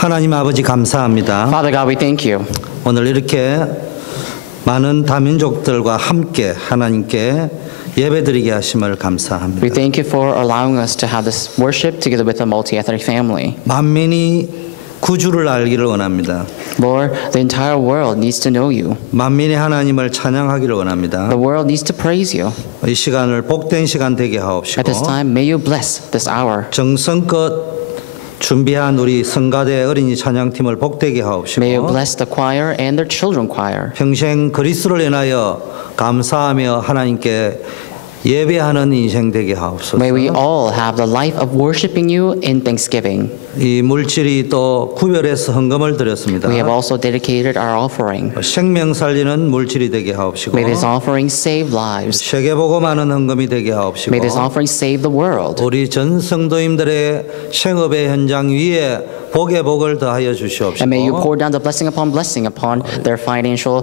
하나님 아버지 감사합니다. Father God, we thank you. 오늘 이렇게 많은 다민족들과 함께 하나님께 예배드리게 하심을 감사합니다. We thank you for allowing us to have this worship together with a multi-ethnic family. 만민이 구주를 알기를 원합니다. Lord, the entire world needs to know you. 만민이 하나님을 찬양하기를 원합니다. The world needs to praise you. 이 시간을 복된 시간 되게 At 하옵시고 this time, may you bless this hour. 정성껏 준비한 우리 성가대 어린이 찬양팀을 복되게 May you 하옵시고 bless the choir and their children choir. 평생 그리스도를 인하여 감사하며 하나님께 예배하는 인생 되게 하옵소서. May we all have the life of worshiping you in thanksgiving. 이 물질이 또 구별해서 헌금을 드렸습니다. We have also dedicated our offering. 생명 살리는 물질이 되게 하옵시고 May this offering save lives. 세계복음하는 헌금이 되게 하옵시고 May this offering save the world. 우리 전 성도님들의 생업의 현장 위에 복의 복을 더하여 주시옵시고 And may you pour down the blessing upon their financial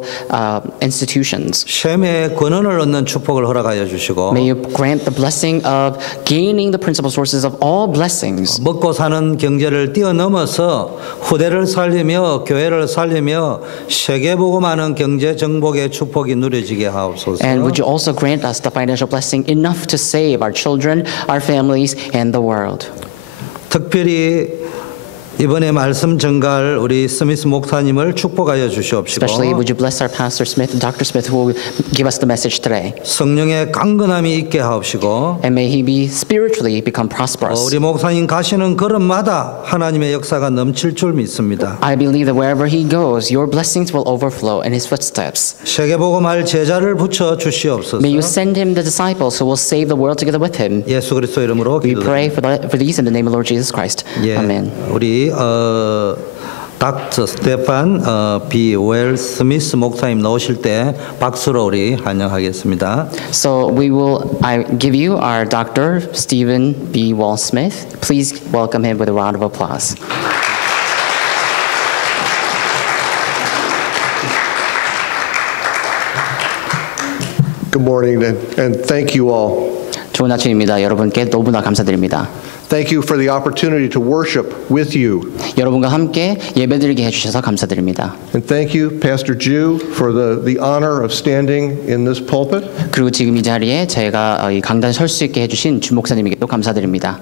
institutions. 셈의 권한을 얻는 축복을 허락하여 주시고 May you grant the blessing of gaining the principal sources of all blessings. 먹고 사는 경제를 뛰어넘어서 후대를 살리며 교회를 살리며 세계복음하는 경제 정복의 축복이 누려지게 하옵소서. And would you also grant us the financial blessing enough to save our children, our families, and the world? 특별히 이번에 말씀 전갈 우리 스미스 목사님을 축복하여 주시옵시고 Especially, would you bless our Pastor Smith, Dr. Smith, who will give us the message today? 성령의 강건함이 있게 하옵시고 And may he be spiritually become prosperous. 우리 목사님 가시는 걸음마다 하나님의 역사가 넘칠 줄 믿습니다. I believe that wherever he goes, your blessings will overflow in his footsteps. 세계복음할 제자를 붙여 주시옵소서. May you send him the disciples who will save the world together with him. 예수 그리스도 이름으로 We 기도드립니다. pray for these in the name of the Lord Jesus Christ. 예, Amen. 우리 닥터 스테판 B. 웰 스미스 목사님 나오실 때 박수로 우리 환영하겠습니다. So I give you our Dr. Stephen B. Wall Smith. Please welcome him with a round of applause. Good morning and thank you all. 좋은 아침입니다. 여러분께 너무나 감사드립니다. Thank you for the opportunity to worship with you. 여러분과 함께 예배드리게 해주셔서 감사드립니다. And thank you, Pastor Jew, for the honor of standing in this pulpit. 그리고 지금 이 자리에 제가 이 강단에 설 수 있게 해주신 주 목사님에게도 감사드립니다.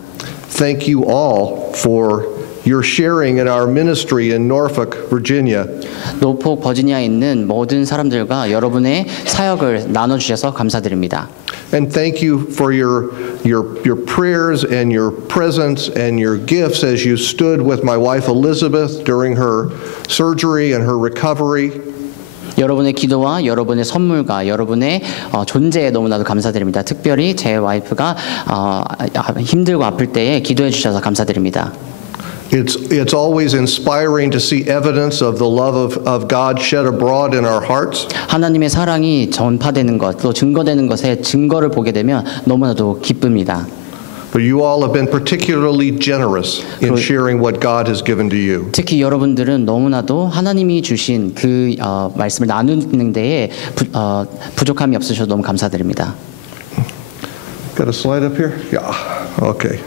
Thank you all for your sharing in our ministry in Norfolk, Virginia. 노폭 버지니아에 있는 모든 사람들과 여러분의 사역을 나눠주셔서 감사드립니다. And thank you for your prayers and your presence and your gifts as you stood with my wife Elizabeth during her surgery and her recovery. 여러분의 기도와 여러분의 선물과 여러분의 존재에 너무나도 감사드립니다. 특별히 제 와이프가 힘들고 아플 때에 기도해 주셔서 감사드립니다. It's always inspiring to see evidence of the love of God shed abroad in our hearts. 하나님의 사랑이 전파되는 것, 또 증거되는 것에 증거를 보게 되면 너무나도 기쁩니다. But you all have been particularly generous in sharing what God has given to you. 특히 여러분들은 너무나도 하나님이 주신 그 말씀을 나누는 데에 부족함이 없으셔서 너무 감사드립니다. Got a slide up here? Yeah. Okay.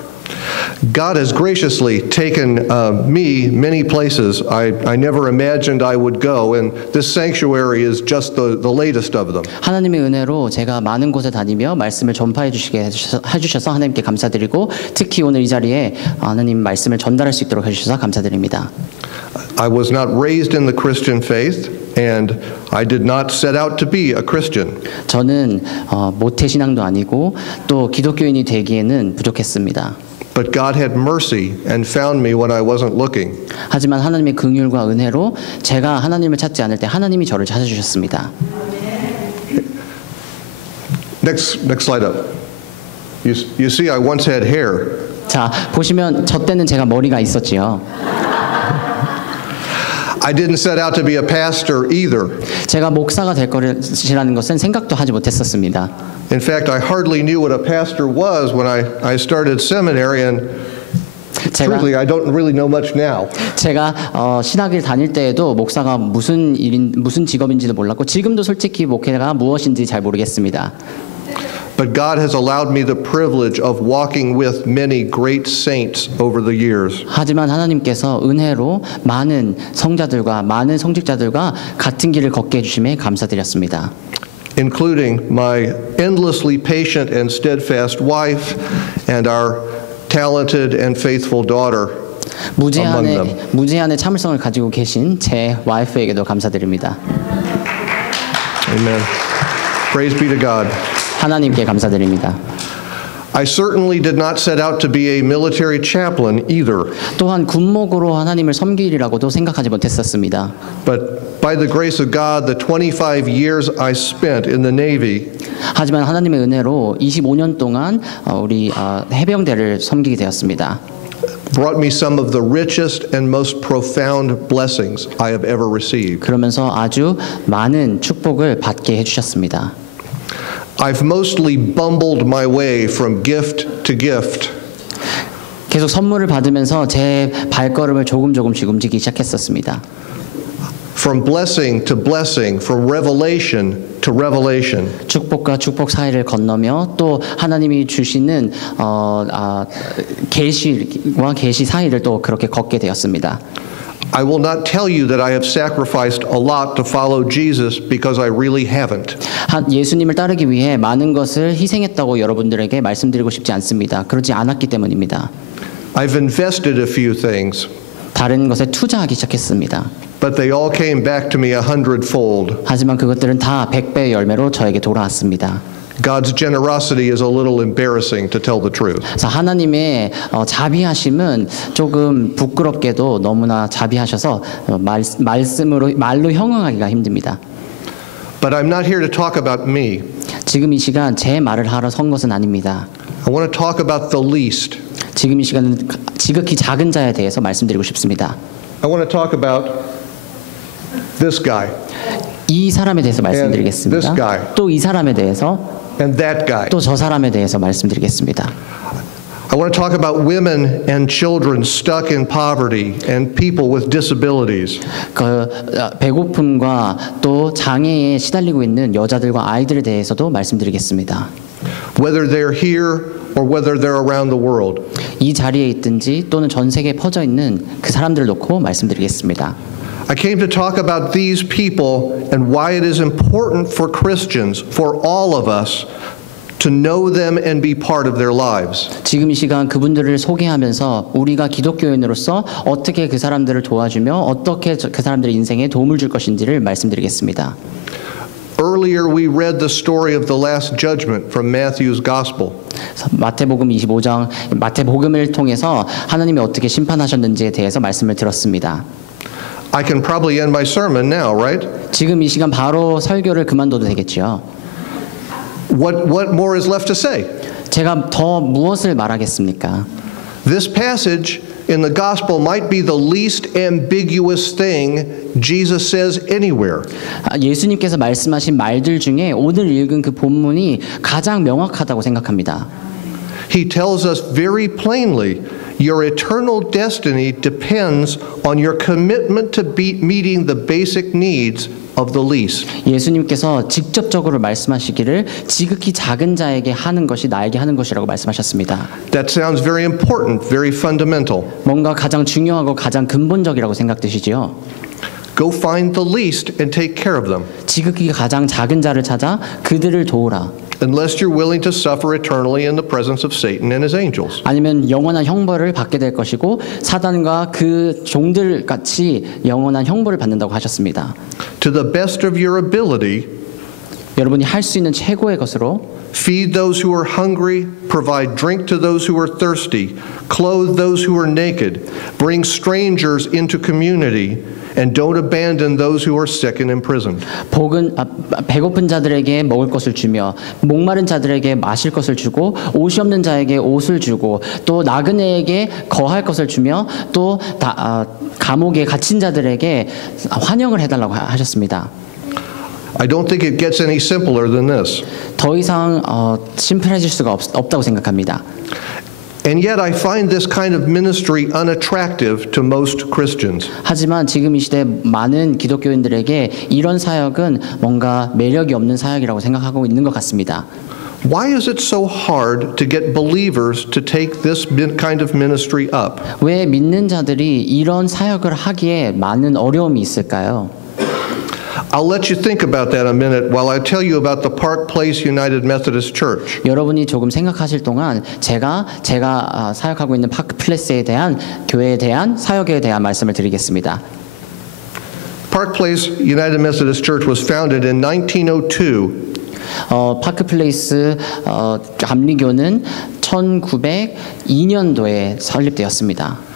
God has graciously taken me many places I never imagined I would go, and this sanctuary is just the latest of them. 하나님의 은혜로 제가 많은 곳에 다니며 말씀을 전파해 주시게 해주셔서 하나님께 감사드리고 특히 오늘 이 자리에 하나님 말씀을 전달할 수 있도록 해주셔서 감사드립니다. I was not raised in the Christian faith, and I did not set out to be a Christian. 저는 모태신앙도 아니고 또 기독교인이 되기에는 부족했습니다. But God had mercy and found me when I wasn't looking. 하지만 하나님의 긍휼과 은혜로 제가 하나님을 찾지 않을 때 하나님이 저를 찾아주셨습니다. Next slide up. You see, I once had hair. 자, 보시면 저 때는 제가 머리가 있었지요. I didn't set out to be a pastor either. 제가 목사가 될 것이라는 것은 생각도 하지 못했었습니다. In fact, I hardly knew what a pastor was when I started seminary, and truthfully, I don't really know much now. 제가 신학을 다닐 때에도 목사가 무슨 직업인지도 몰랐고 지금도 솔직히 목회가 무엇인지 잘 모르겠습니다. but God has allowed me the privilege of walking with many great saints over the years. 하지만 하나님께서 은혜로 많은 성자들과 많은 성직자들과 같은 길을 걷게 해주심에 감사드렸습니다. Including my endlessly patient and steadfast wife and our talented and faithful daughter among them. 무제한의 참을성을 가지고 계신 제 와이프에게도 감사드립니다. Amen. Praise be to God. 하나님께 감사드립니다. I certainly did not set out to be a military chaplain either. 또한 군목으로 하나님을 섬기리라고도 생각하지 못했었습니다. But by the grace of God, the 25 years I spent in the Navy 하지만 하나님의 은혜로 25년 동안 우리 해병대를 섬기게 되었습니다. brought me some of the richest and most profound blessings I have ever received. 그러면서 아주 많은 축복을 받게 해주셨습니다. I've mostly bumbled my way from gift to gift. 계속 선물을 받으면서 제 발걸음을 조금씩 움직이기 시작했었습니다. From blessing to blessing, from revelation to revelation. 축복과 축복 사이를 건너며 또 하나님이 주시는 계시와 계시 사이를 또 그렇게 걷게 되었습니다. I will not tell you that I have sacrificed a lot to follow Jesus because I really haven't. 예수님을 따르기 위해 많은 것을 희생했다고 여러분들에게 말씀드리고 싶지 않습니다. 그렇지 않았기 때문입니다. I've invested a few things. 다른 것에 투자하기 시작했습니다. But they all came back to me 100-fold. 하지만 그것들은 다 100배의 열매로 저에게 돌아왔습니다. God's generosity is a little embarrassing to tell the truth. 그래서 하나님의 자비하심은 조금 부끄럽게도 너무나 자비하셔서 말로 형용하기가 힘듭니다. But I'm not here to talk about me. 지금 이 시간 제 말을 하러 선 것은 아닙니다. I want to talk about the least. 지금 이 시간은 지극히 작은 자에 대해서 말씀드리고 싶습니다. I want to talk about this guy. 이 사람에 대해서 말씀드리겠습니다. this guy. 또 이 사람에 대해서 And that guy. 또 저 사람에 대해서 말씀드리겠습니다. I want to talk about women and children stuck in poverty and people with disabilities. 배고픔과 또 장애에 시달리고 있는 여자들과 아이들에 대해서도 말씀드리겠습니다. Whether they're here or whether they're around the world. 이 자리에 있든지 또는 전 세계에 퍼져 있는 그 사람들을 놓고 말씀드리겠습니다. I came to talk about these people and why it is important for Christians, for all of us, to know them and be part of their lives. 지금 이 시간 그분들을 소개하면서 우리가 기독교인으로서 어떻게 그 사람들을 도와주며 어떻게 그 사람들의 인생에 도움을 줄 것인지를 말씀드리겠습니다. Earlier we read the story of the Last Judgment from Matthew's Gospel. 마태복음 25장 마태복음을 통해서 하나님이 어떻게 심판하셨는지에 대해서 말씀을 들었습니다. I can probably end my sermon now, right? 지금 이 시간 바로 설교를 그만둬도 되겠죠. What more is left to say? 제가 더 무엇을 말하겠습니까? This passage in the gospel might be the least ambiguous thing Jesus says anywhere. 예수님께서 말씀하신 말들 중에 오늘 읽은 그 본문이 가장 명확하다고 생각합니다. He tells us very plainly, your eternal destiny depends on your commitment to meeting the basic needs of the least. 예수님께서 직접적으로 말씀하시기를 지극히 작은 자에게 하는 것이 나에게 하는 것이라고 말씀하셨습니다. That sounds very important, very fundamental. 뭔가 가장 중요하고 가장 근본적이라고 생각되시지요? Go find the least and take care of them. 지극히 가장 작은 자를 찾아 그들을 도우라. Unless you're willing to suffer eternally in the presence of Satan and his angels. 아니면 영원한 형벌을 받게 될 것이고 사단과 그 종들 같이 영원한 형벌을 받는다고 하셨습니다. To the best of your ability, 여러분이 할 수 있는 최고의 것으로 feed those who are hungry, provide drink to those who are thirsty, clothe those who are naked, bring strangers into community, and don't abandon those who are sick and imprisoned. 배고픈 자들에게 먹을 것을 주며 목마른 자들에게 마실 것을 주고 옷이 없는 자에게 옷을 주고 또 나그네에게 거할 것을 주며 또 감옥에 갇힌 자들에게 환영을 해달라고 하셨습니다. I don't think it gets any simpler than this. 더 이상 심플해질 수가 없다고 생각합니다. And yet I find this kind of ministry unattractive to most Christians. 하지만 지금 이 시대 많은 기독교인들에게 이런 사역은 뭔가 매력이 없는 사역이라고 생각하고 있는 것 같습니다. Why is it so hard to get believers to take this kind of ministry up? 왜 믿는 자들이 이런 사역을 하기에 많은 어려움이 있을까요? I'll let you think about that a minute while I tell you about the Park Place United Methodist Church. 여러분이 조금 생각하실 동안 제가 사역하고 있는 파크플레스에 대한 교회에 대한 사역에 대한 말씀을 드리겠습니다. Park Place United Methodist Church was founded in 1902. 파크플레이스 감리교는 1902년도에 설립되었습니다.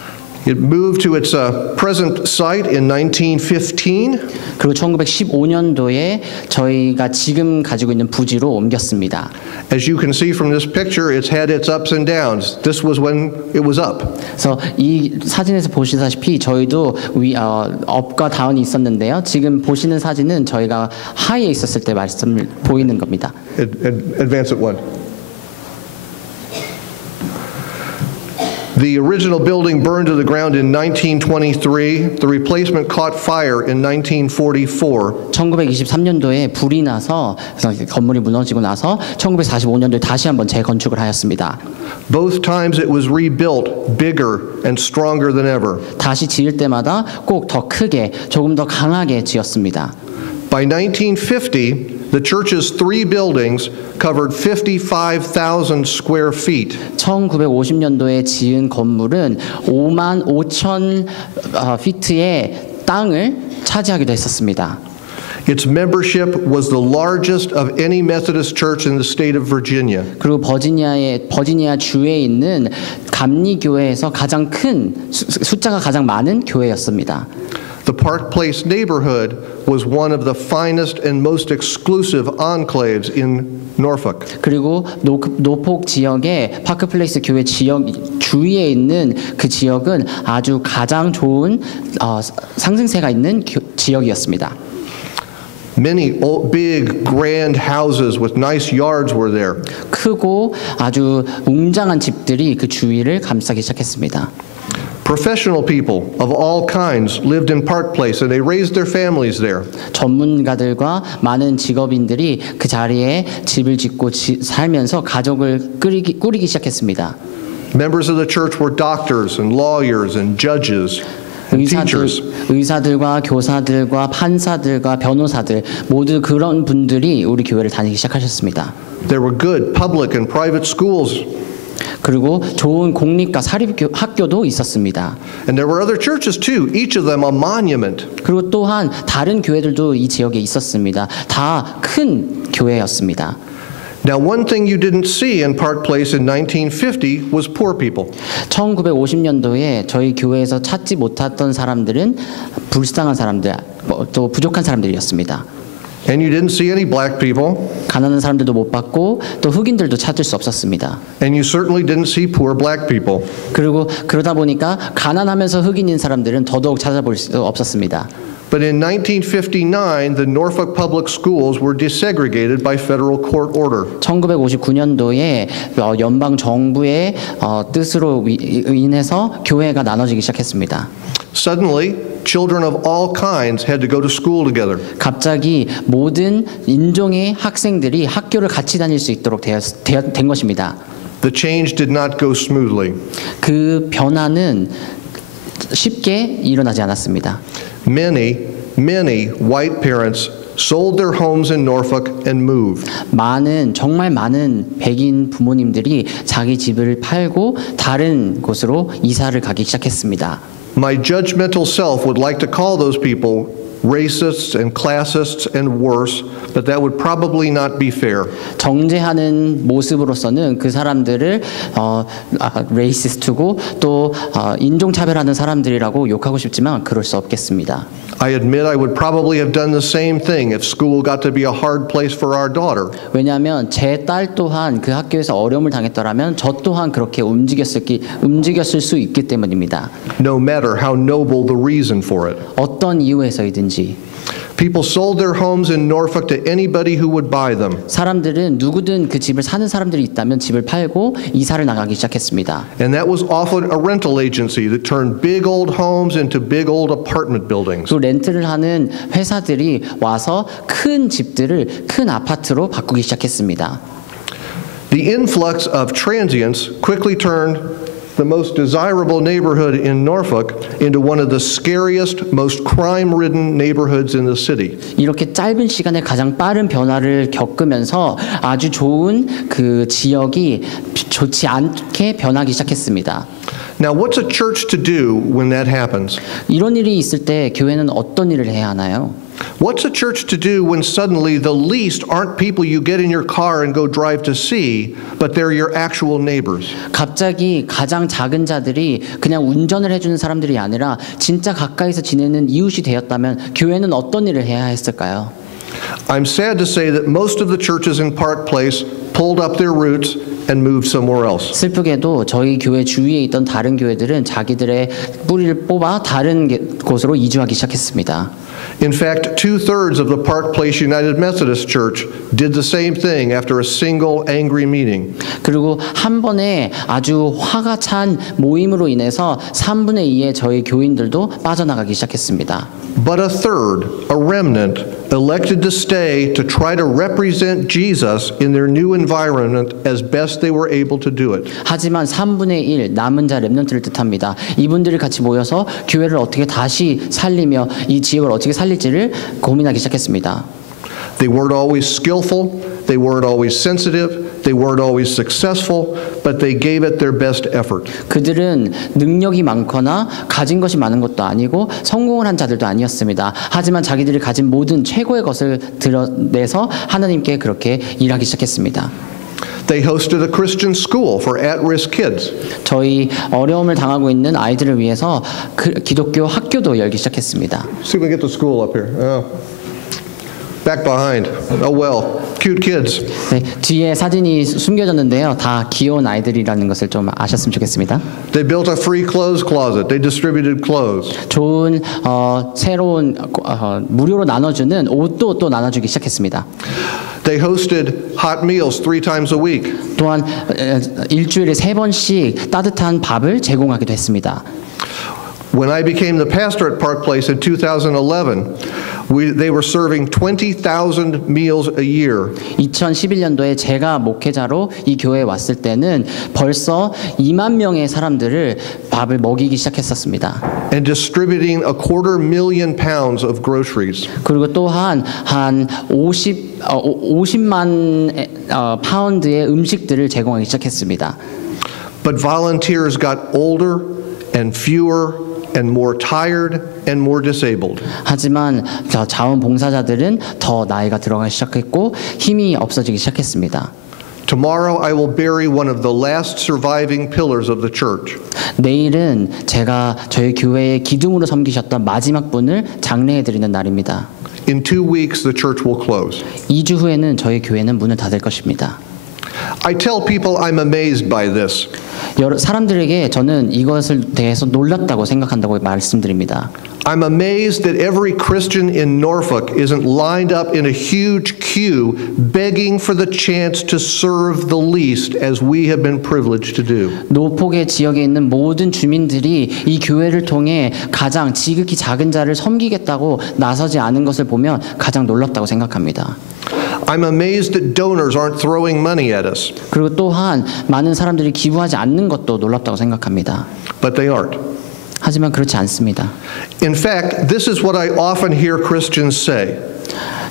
It moved to its present site in 1915. 그리고 1915년도에 저희가 지금 가지고 있는 부지로 옮겼습니다. As you can see from this picture, it's had its ups and downs. This was when it was up. 그래서 이 사진에서 보시다시피 저희도 업과 다운이 있었는데요. 지금 보시는 사진은 저희가 하이에 있었을 때 말씀을 보이는 겁니다. Advance it one. The original building burned to the ground in 1923. The replacement caught fire in 1944. 1923년도에 불이 나서 건물이 무너지고 나서 1945년도에 다시 한번 재건축을 하였습니다. Both times it was rebuilt bigger and stronger than ever. 다시 지을 때마다 꼭 더 크게 조금 더 강하게 지었습니다. By 1950, the church's 3 buildings covered 55,000 square feet. 1950년도에 지은 건물은 5만 5천 피트의 땅을 차지하기도 했었습니다. Its membership was the largest of any Methodist church in the state of Virginia. 그리고 버지니아 주에 있는 감리교회에서 가장 큰 숫자가 가장 많은 교회였습니다. The Park Place neighborhood was one of the finest and most exclusive enclaves in Norfolk. 그리고 노폭 지역의 파크플레이스 교회 지역 주위에 있는 그 지역은 아주 가장 좋은 상승세가 있는 지역이었습니다. Many big, grand houses with nice yards were there. 크고 아주 웅장한 집들이 그 주위를 감싸기 시작했습니다. Professional people of all kinds lived in Park Place and they raised their families there. 전문가들과 많은 직업인들이 그 자리에 집을 짓고 살면서 가족을 꾸리기 시작했습니다. Members of the church were doctors and lawyers and judges and teachers. 의사들과 교사들과 판사들과 변호사들 모두 그런 분들이 우리 교회를 다니기 시작하셨습니다. There were good public and private schools. 그리고 좋은 공립과 사립 학교도 있었습니다. And there were other churches too, each of them a monument. 그리고 또한 다른 교회들도 이 지역에 있었습니다. 다 큰 교회였습니다. Now, one thing you didn't see in Park Place in 1950 was poor people. 1950년도에 저희 교회에서 찾지 못했던 사람들은 불쌍한 사람들, 또 부족한 사람들이었습니다. And you didn't see any black people. 가난한 사람들도 못 봤고 또 흑인들도 찾을 수 없었습니다. And you certainly didn't see poor black people. 그리고 그러다 보니까 가난하면서 흑인인 사람들은 더더욱 찾아볼 수 없었습니다. But in 1959, the Norfolk Public Schools were desegregated by federal court order. 1959년도에 연방 정부의 뜻으로 인해서 교회가 나눠지기 시작했습니다. Suddenly, children of all kinds had to go to school together. 갑자기 모든 인종의 학생들이 학교를 같이 다닐 수 있도록 된 것입니다. The change did not go smoothly. 그 변화는 쉽게 일어나지 않았습니다. Many white parents sold their homes in Norfolk and moved. 정말 많은 백인 부모님들이 자기 집을 팔고 다른 곳으로 이사를 가기 시작했습니다. My judgmental self would like to call those people racists and classists and worse, but that would probably not be fair. 정죄하는 모습으로서는 그 사람들을 레이시스트고 또 인종차별하는 사람들이라고 욕하고 싶지만 그럴 수 없겠습니다. I admit I would probably have done the same thing if school got to be a hard place for our daughter. 왜냐하면 제 딸 또한 그 학교에서 어려움을 당했더라면 저 또한 그렇게 움직였을 수 있기 때문입니다. No matter how noble the reason for it. 어떤 이유에서이든지. People sold their homes in Norfolk to anybody who would buy them. 사람들은 누구든 그 집을 사는 사람들이 있다면 집을 팔고 이사를 나가기 시작했습니다. And that was often a rental agency that turned big old homes into big old apartment buildings. 또 렌트를 하는 회사들이 와서 큰 집들을 큰 아파트로 바꾸기 시작했습니다. The influx of transients quickly turned the most desirable neighborhood in Norfolk into one of the scariest, most crime-ridden neighborhoods in the city. 이렇게 짧은 시간에 가장 빠른 변화를 겪으면서 아주 좋은 그 지역이 좋지 않게 변하기 시작했습니다. Now, what's a church to do when that happens? 이런 일이 있을 때 교회는 어떤 일을 해야 하나요? What's a church to do when suddenly the least aren't people you get in your car and go drive to see, but they're your actual neighbors? 갑자기 가장 작은 자들이 그냥 운전을 해주는 사람들이 아니라 진짜 가까이서 지내는 이웃이 되었다면 교회는 어떤 일을 해야 했을까요? I'm sad to say that most of the churches in Park Place pulled up their roots and moved somewhere else. 슬프게도 저희 교회 주위에 있던 다른 교회들은 자기들의 뿌리를 뽑아 다른 곳으로 이주하기 시작했습니다. In fact, 2/3 of the Park Place United Methodist Church did the same thing after a single angry meeting. 그리고 한 번에 아주 화가 찬 모임으로 인해서 3분의 2의 저희 교인들도 빠져나가기 시작했습니다. But a third, a remnant, elected to stay to try to represent Jesus in their new environment as best they were able to do it. 하지만 3분의 1 남은 자 렘넌트를 뜻합니다. 이분들이 같이 모여서 교회를 어떻게 다시 살리며 이 지역을 어떻게 살릴지를 고민하기 시작했습니다. They weren't always skillful, they weren't always sensitive, they weren't always successful, but they gave it their best effort. 그들은 능력이 많거나 가진 것이 많은 것도 아니고 성공을 한 자들도 아니었습니다. 하지만 자기들이 가진 모든 최고의 것을 드러내서 하나님께 그렇게 일하기 시작했습니다. They hosted a Christian school for at-risk kids. 저희 어려움을 당하고 있는 아이들을 위해서 기독교 학교도 열기 시작했습니다. See if we can get the school up here. Oh. Back behind. Oh well, cute kids. 네, 뒤에 사진이 숨겨졌는데요. 다 귀여운 아이들이라는 것을 좀 아셨으면 좋겠습니다. They built a free clothes closet. They distributed clothes. 좋은 새로운 무료로 나눠주는 옷도 또 나눠주기 시작했습니다. They hosted hot meals 3 times a week. 또한 일주일에 3번씩 따뜻한 밥을 제공하기도 했습니다. When I became the pastor at Park Place in 2011, they were serving 20,000 meals a year. 2011년도에 제가 목회자로 이 교회에 왔을 때는 벌써 2만 명의 사람들을 밥을 먹이기 시작했었습니다. And distributing 250,000 pounds of groceries. 그리고 또한 한 50만 파운드의 음식들을 제공하기 시작했습니다. But volunteers got older and fewer and more tired and more disabled. 하지만 자원봉사자들은 더 나이가 들어가기 시작했고 힘이 없어지기 시작했습니다. Tomorrow I will bury one of the last surviving pillars of the church. 내일은 제가 저희 교회의 기둥으로 섬기셨던 마지막 분을 장례해 드리는 날입니다. In 2 weeks the church will close. 2주 후에는 저희 교회는 문을 닫을 것입니다. I tell people I'm amazed by this. 사람들에게 저는 이것을 대해서 놀랍다고 생각한다고 말씀드립니다. I'm amazed that every Christian in Norfolk isn't lined up in a huge queue begging for the chance to serve the least as we have been privileged to do. 노폭의 지역에 있는 모든 주민들이 이 교회를 통해 가장 지극히 작은 자를 섬기겠다고 나서지 않은 것을 보면 가장 놀랍다고 생각합니다. I'm amazed that donors aren't throwing money at us. 그리고 또한 많은 사람들이 기부하지 않는 것도 놀랍다고 생각합니다. But they aren't. 하지만 그렇지 않습니다. In fact, this is what I often hear Christians say.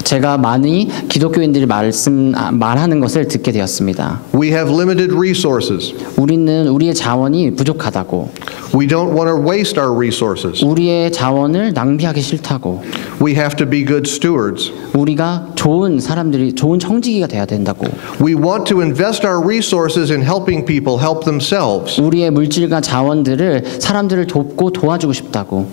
제가 많이 기독교인들이 말하는 것을 듣게 되었습니다. We have limited resources. 우리의 자원이 부족하다고. We don't want to waste our resources. 우리의 자원을 낭비하기 싫다고. We have to be good stewards. 우리가 좋은 청지기가 돼야 된다고. We want to invest our resources in helping people help themselves. 우리의 물질과 자원들을 사람들을 돕고 도와주고 싶다고.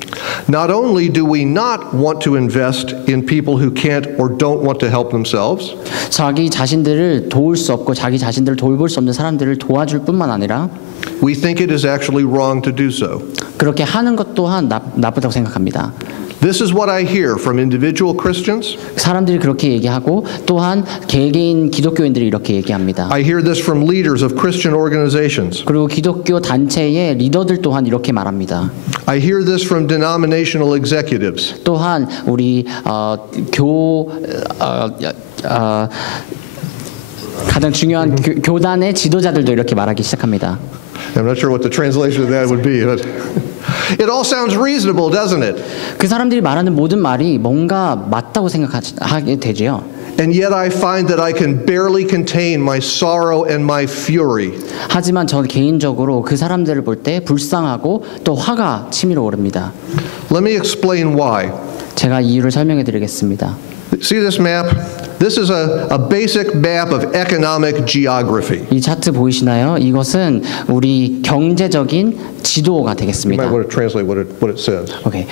Not only do we not want to invest in people who can't or don't want to help themselves, 자기 자신들을 도울 수 없고 자기 자신들을 돌볼 수 없는 사람들을 도와줄 뿐만 아니라 we think it is actually wrong to do so. 그렇게 하는 것 또한 나쁘다고 생각합니다. This is what I hear from individual Christians. 사람들이 그렇게 얘기하고 또한 개개인 기독교인들이 이렇게 얘기합니다. I hear this from leaders of Christian organizations. 그리고 기독교 단체의 리더들 또한 이렇게 말합니다. I hear this from denominational executives. 또한 우리 가장 중요한 교단의 지도자들도 이렇게 말하기 시작합니다. I'm not sure what the translation of that would be, but it all sounds reasonable, doesn't it? 그 사람들이 말하는 모든 말이 뭔가 맞다고 생각하게 되지요. And yet I find that I can barely contain my sorrow and my fury. 하지만 저 개인적으로 그 사람들을 볼 때 불쌍하고 또 화가 치밀어 오릅니다. Let me explain why. 제가 이유를 설명해 드리겠습니다. See this map? This is a basic map of economic geography. 이 차트 보이시나요? 이것은 우리 경제적인 지도가 You 되겠습니다. might want to translate what it says. 오케이.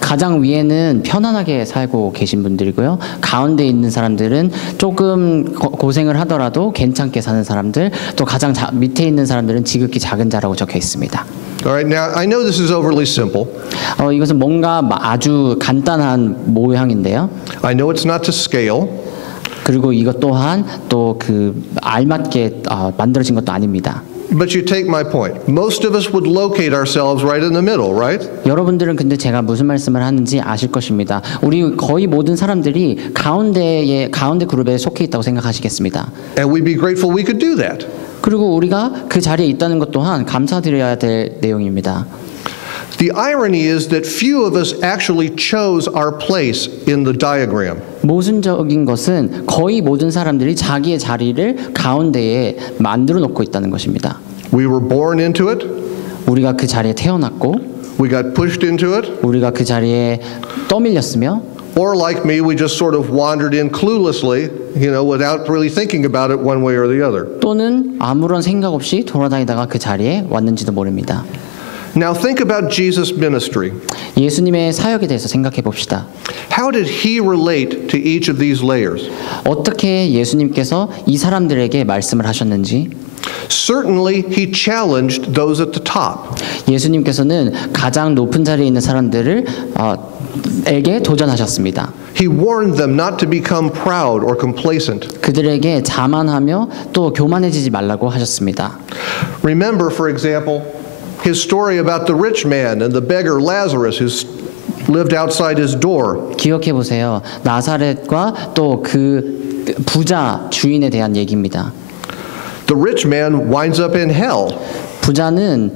가장 위에는 편안하게 살고 계신 분들이고요. 가운데 있는 사람들은 조금 고생을 하더라도 괜찮게 사는 사람들, 또 가장 밑에 있는 사람들은 지극히 작은 자라고 적혀 있습니다. All right, now I know this is overly simple. 이것은 뭔가 아주 간단한 모양인데요. I know it's not to scale. 그리고 이것 또한 또 그 알맞게 만들어진 것도 아닙니다. But you take my point. Most of us would locate ourselves right in the middle, right? 여러분들은 근데 제가 무슨 말씀을 하는지 아실 것입니다. 우리 거의 모든 사람들이 가운데 그룹에 속해 있다고 생각하시겠습니다. And we'd be grateful we could do that. 그리고 우리가 그 자리에 있다는 것 또한 감사드려야 될 내용입니다. The irony is that few of us actually chose our place in the diagram. 모순적인 것은 거의 모든 사람들이 자기의 자리를 가운데에 만들어 놓고 있다는 것입니다. We were born into it. 우리가 그 자리에 태어났고 We got pushed into it. 우리가 그 자리에 떠밀렸으며 Or like me, we just sort of wandered in cluelessly, without really thinking about it one way or the other. 또는 아무런 생각 없이 돌아다니다가 그 자리에 왔는지도 모릅니다. Now think about Jesus' ministry. 예수님의 사역에 대해서 생각해 봅시다. How did he relate to each of these layers? 어떻게 예수님께서 이 사람들에게 말씀을 하셨는지 Certainly, he challenged those at the top. 예수님께서는 가장 높은 자리에 있는 사람들을 에게 도전하셨습니다. He warned them not to become proud or complacent. 그들에게 자만하며 또 교만해지지 말라고 하셨습니다. Remember, for example, his story about the rich man and the beggar Lazarus who lived outside his door. 기억해 보세요. 나사렛과 또 그 부자 주인에 대한 얘기입니다. The rich man winds up in hell. 부자는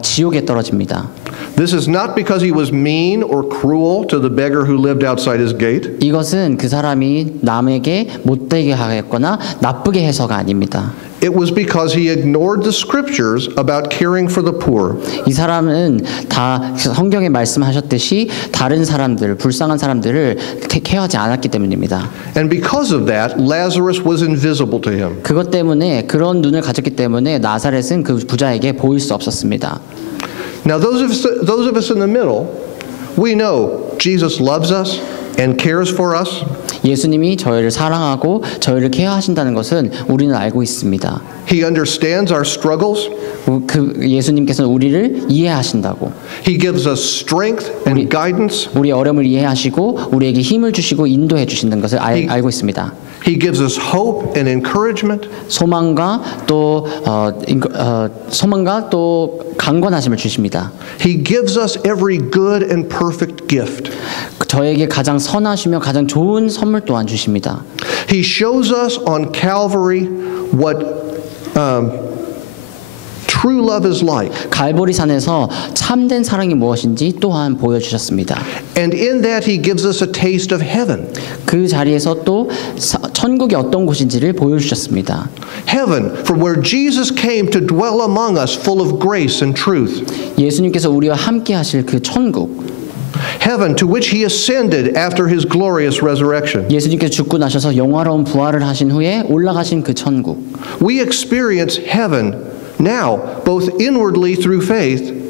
지옥에 떨어집니다. This is not because he was mean or cruel to the beggar who lived outside his gate. 이것은 그 사람이 남에게 못되게 하였거나 나쁘게 해서가 아닙니다. It was because he ignored the scriptures about caring for the poor. 이 사람은 다 성경에 말씀하셨듯이 다른 사람들, 불쌍한 사람들을 케어하지 않았기 때문입니다. And because of that, Lazarus was invisible to him. 그것 때문에 그런 눈을 가졌기 때문에 나사렛은 그 부자에게 보일 수 없었습니다. Now, those of us in the middle, we know Jesus loves us and cares for us. 예수님이 저희를 사랑하고 저희를 케어하신다는 것은 우리는 알고 있습니다. He understands our struggles. 그 예수님께서는 우리를 이해하신다고. He gives us strength and guidance. 우리의 어려움을 이해하시고 우리에게 힘을 주시고 인도해 주시는 것을 알고 있습니다. He gives us hope and encouragement. 소망과 또 강건하심을 주십니다. He gives us every good and perfect gift. 저에게 가장 선하시며 가장 좋은 선물 또한 주십니다. He shows us on Calvary what true love is like. 갈보리산에서 참된 사랑이 무엇인지 또한 보여주셨습니다. And in that he gives us a taste of heaven. 그 자리에서 또 천국이 어떤 곳인지를 보여주셨습니다. Heaven, from where Jesus came to dwell among us full of grace and truth. 예수님께서 우리와 함께 하실 그 천국. Heaven, to which he ascended after his glorious resurrection. 예수님께서 죽고 나셔서 영화로운 부활을 하신 후에 올라가신 그 천국. We experience heaven now, both inwardly through faith,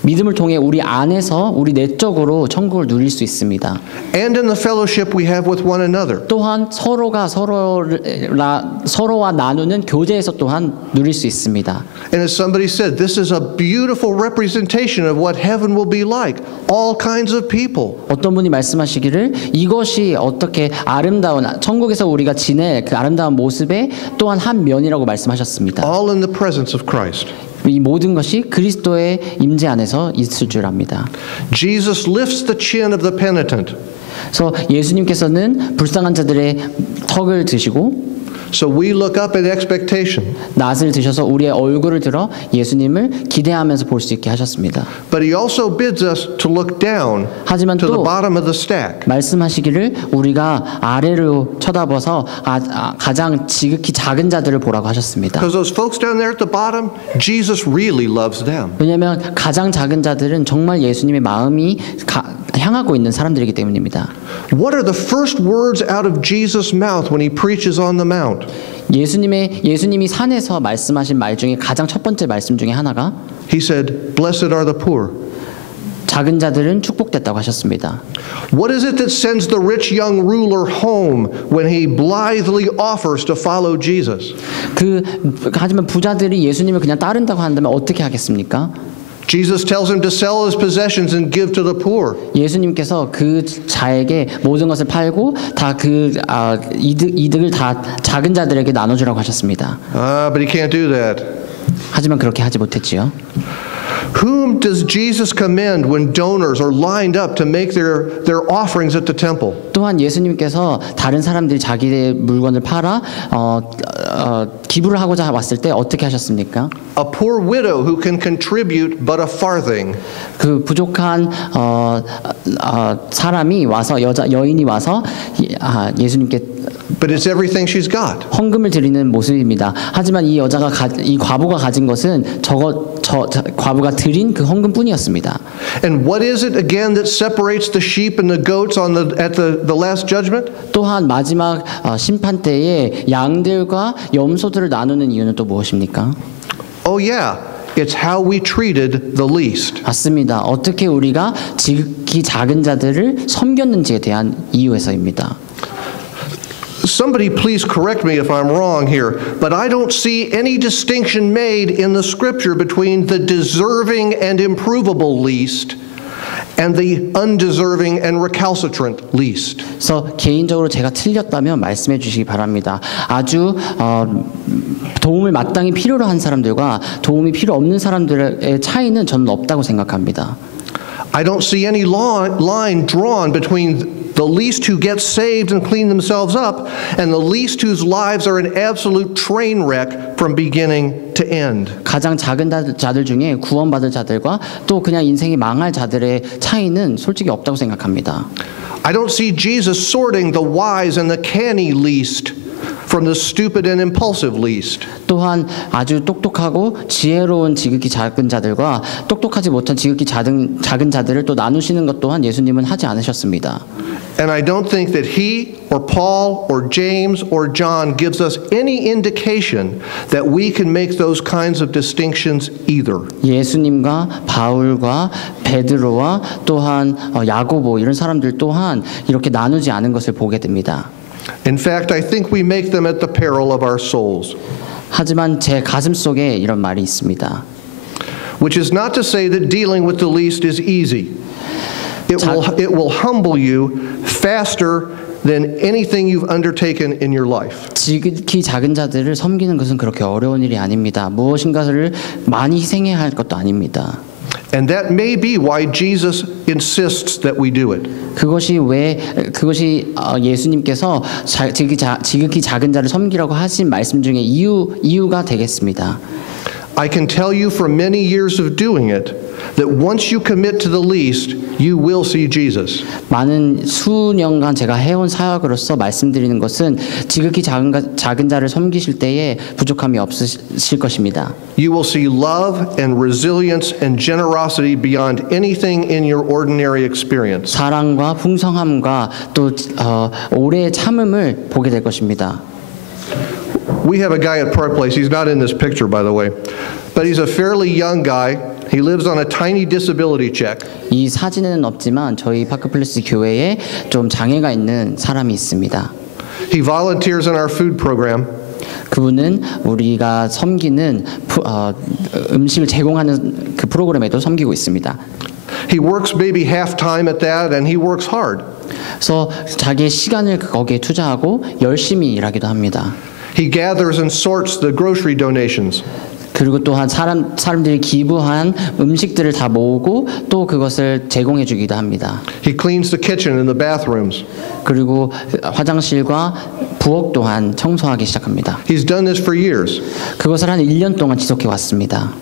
믿음을 통해 우리 안에서 우리 내적으로 천국을 누릴 수 있습니다. and in the fellowship we have with one another. 또한 서로와 나누는 교제에서 또한 누릴 수 있습니다. And as somebody said, this is a beautiful representation of what heaven will be like. All kinds of people. 어떤 분이 말씀하시기를 이것이 어떻게 아름다운 천국에서 우리가 지낼 그 아름다운 모습의 또한 한 면이라고 말씀하셨습니다. All in the presence of Christ. 이 모든 것이 그리스도의 임재 안에서 있을 줄 압니다. Jesus lifts the chin of the penitent. 그래서 예수님께서는 불쌍한 자들의 턱을 드시고 So we look up in expectation. 낫을 드셔서 우리의 얼굴을 들어 예수님을 기대하면서 볼 수 있게 하셨습니다. But he also bids us to look down 하지만 to the 또 bottom of the stack. 말씀하시기를 우리가 아래로 쳐다봐서 가장 지극히 작은 자들을 보라고 하셨습니다. Because those folks down there at the bottom, Jesus really loves them. 왜냐하면 가장 작은 자들은 정말 예수님의 마음이 향하고 있는 사람들이기 때문입니다. What are the first words out of Jesus' mouth when he preaches on the mount? 예수님이 산에서 말씀하신 말 중에 가장 첫 번째 말씀 중에 하나가 He said, "Blessed are the poor." 작은 자들은 축복됐다고 하셨습니다. What is it that sends the rich young ruler home when he blithely offers to follow Jesus? 하지만 부자들이 예수님을 그냥 따른다고 한다면 어떻게 하겠습니까? Jesus tells him to sell his possessions and give to the poor. 예수님께서 그 자에게 모든 것을 팔고 다 이득을 다 작은 자들에게 나눠주라고 하셨습니다. But he can't do that. 하지만 그렇게 하지 못했지요. Whom does Jesus commend when donors are lined up to make their offerings at the temple? 또한 예수님께서 다른 사람들이 자기의 물건을 팔아 기부를 하고자 왔을 때 어떻게 하셨습니까? A poor widow who can contribute but a farthing. 그 부족한 사람이 와서 여인이 와서 예수님께 But it's everything she's got. 헌금을 드리는 모습입니다. 하지만 이 과부가 가진 것은 과부가 드린 그 헌금뿐이었습니다. And what is it again that separates the sheep and the goats at the last judgment? 또한 마지막 심판 때에 양들과 염소들을 나누는 이유는 또 무엇입니까? Oh yeah, it's how we treated the least. 맞습니다. 어떻게 우리가 지극히 작은 자들을 섬겼는지에 대한 이유에서입니다. Somebody please correct me if I'm wrong here, but I don't see any distinction made in the scripture between the deserving and improvable least and the undeserving and recalcitrant least. 그래서 개인적으로 제가 틀렸다면 말씀해 주시기 바랍니다. 아주 도움을 마땅히 필요로 한 사람들과 도움이 필요 없는 사람들의 차이는 저는 없다고 생각합니다. I don't see any line drawn between the least who get saved and clean themselves up and the least whose lives are an absolute train wreck from beginning to end. 가장 작은 자들 중에 구원받을 자들과 또 그냥 인생이 망할 자들의 차이는 솔직히 없다고 생각합니다. I don't see Jesus sorting the wise and the canny least from the stupid and impulsive least. 또한 아주 똑똑하고 지혜로운 지극히 작은 자들과 똑똑하지 못한 지극히 작은 자들을 또 나누시는 것 또한 예수님은 하지 않으셨습니다. And I don't think that he or Paul or James or John gives us any indication that we can make those kinds of distinctions either. 예수님과 바울과 베드로와 또한 야고보 이런 사람들 또한 이렇게 나누지 않은 것을 보게 됩니다. In fact, I think we make them at the peril of our souls. 하지만 제 가슴 속에 이런 말이 있습니다. Which is not to say that dealing with the least is easy. It will humble you faster than anything you've undertaken in your life. 지극히 작은 자들을 섬기는 것은 그렇게 어려운 일이 아닙니다. 무엇인가를 많이 희생해야 할 것도 아닙니다. And that may be why Jesus insists that we do it. 그것이 예수님께서 지극히 작은 자를 섬기라고 하신 말씀 중에 이유가 되겠습니다. I can tell you from many years of doing it that once you commit to the least, you will see Jesus. 많은 수년간 제가 해온 사역으로서 말씀드리는 것은 지극히 작은 자를 섬기실 때에 부족함이 없으실 것입니다. You will see love and resilience and generosity beyond anything in your ordinary experience. 사랑과 풍성함과 또 오래의 참음을 보게 될 것입니다. We have a guy at Park Place. He's not in this picture, by the way, but he's a fairly young guy. He lives on a tiny disability check. 이 사진에는 없지만 저희 파크플레스 교회에 좀 장애가 있는 사람이 있습니다. He volunteers in our food program. 그분은 우리가 섬기는 음식을 제공하는 그 프로그램에도 섬기고 있습니다. He works maybe half time at that, and he works hard. 그래서 자기의 시간을 거기에 투자하고 열심히 일하기도 합니다. He gathers and sorts the grocery donations. 그리고 또한 사람들이 기부한 음식들을 다 모으고 또 그것을 제공해 주기도 합니다. He cleans the kitchen and the bathrooms. 그리고 화장실과 부엌 또한 청소하기 시작합니다. He's done this for years. 그것을 한 1년 동안 지속해 왔습니다.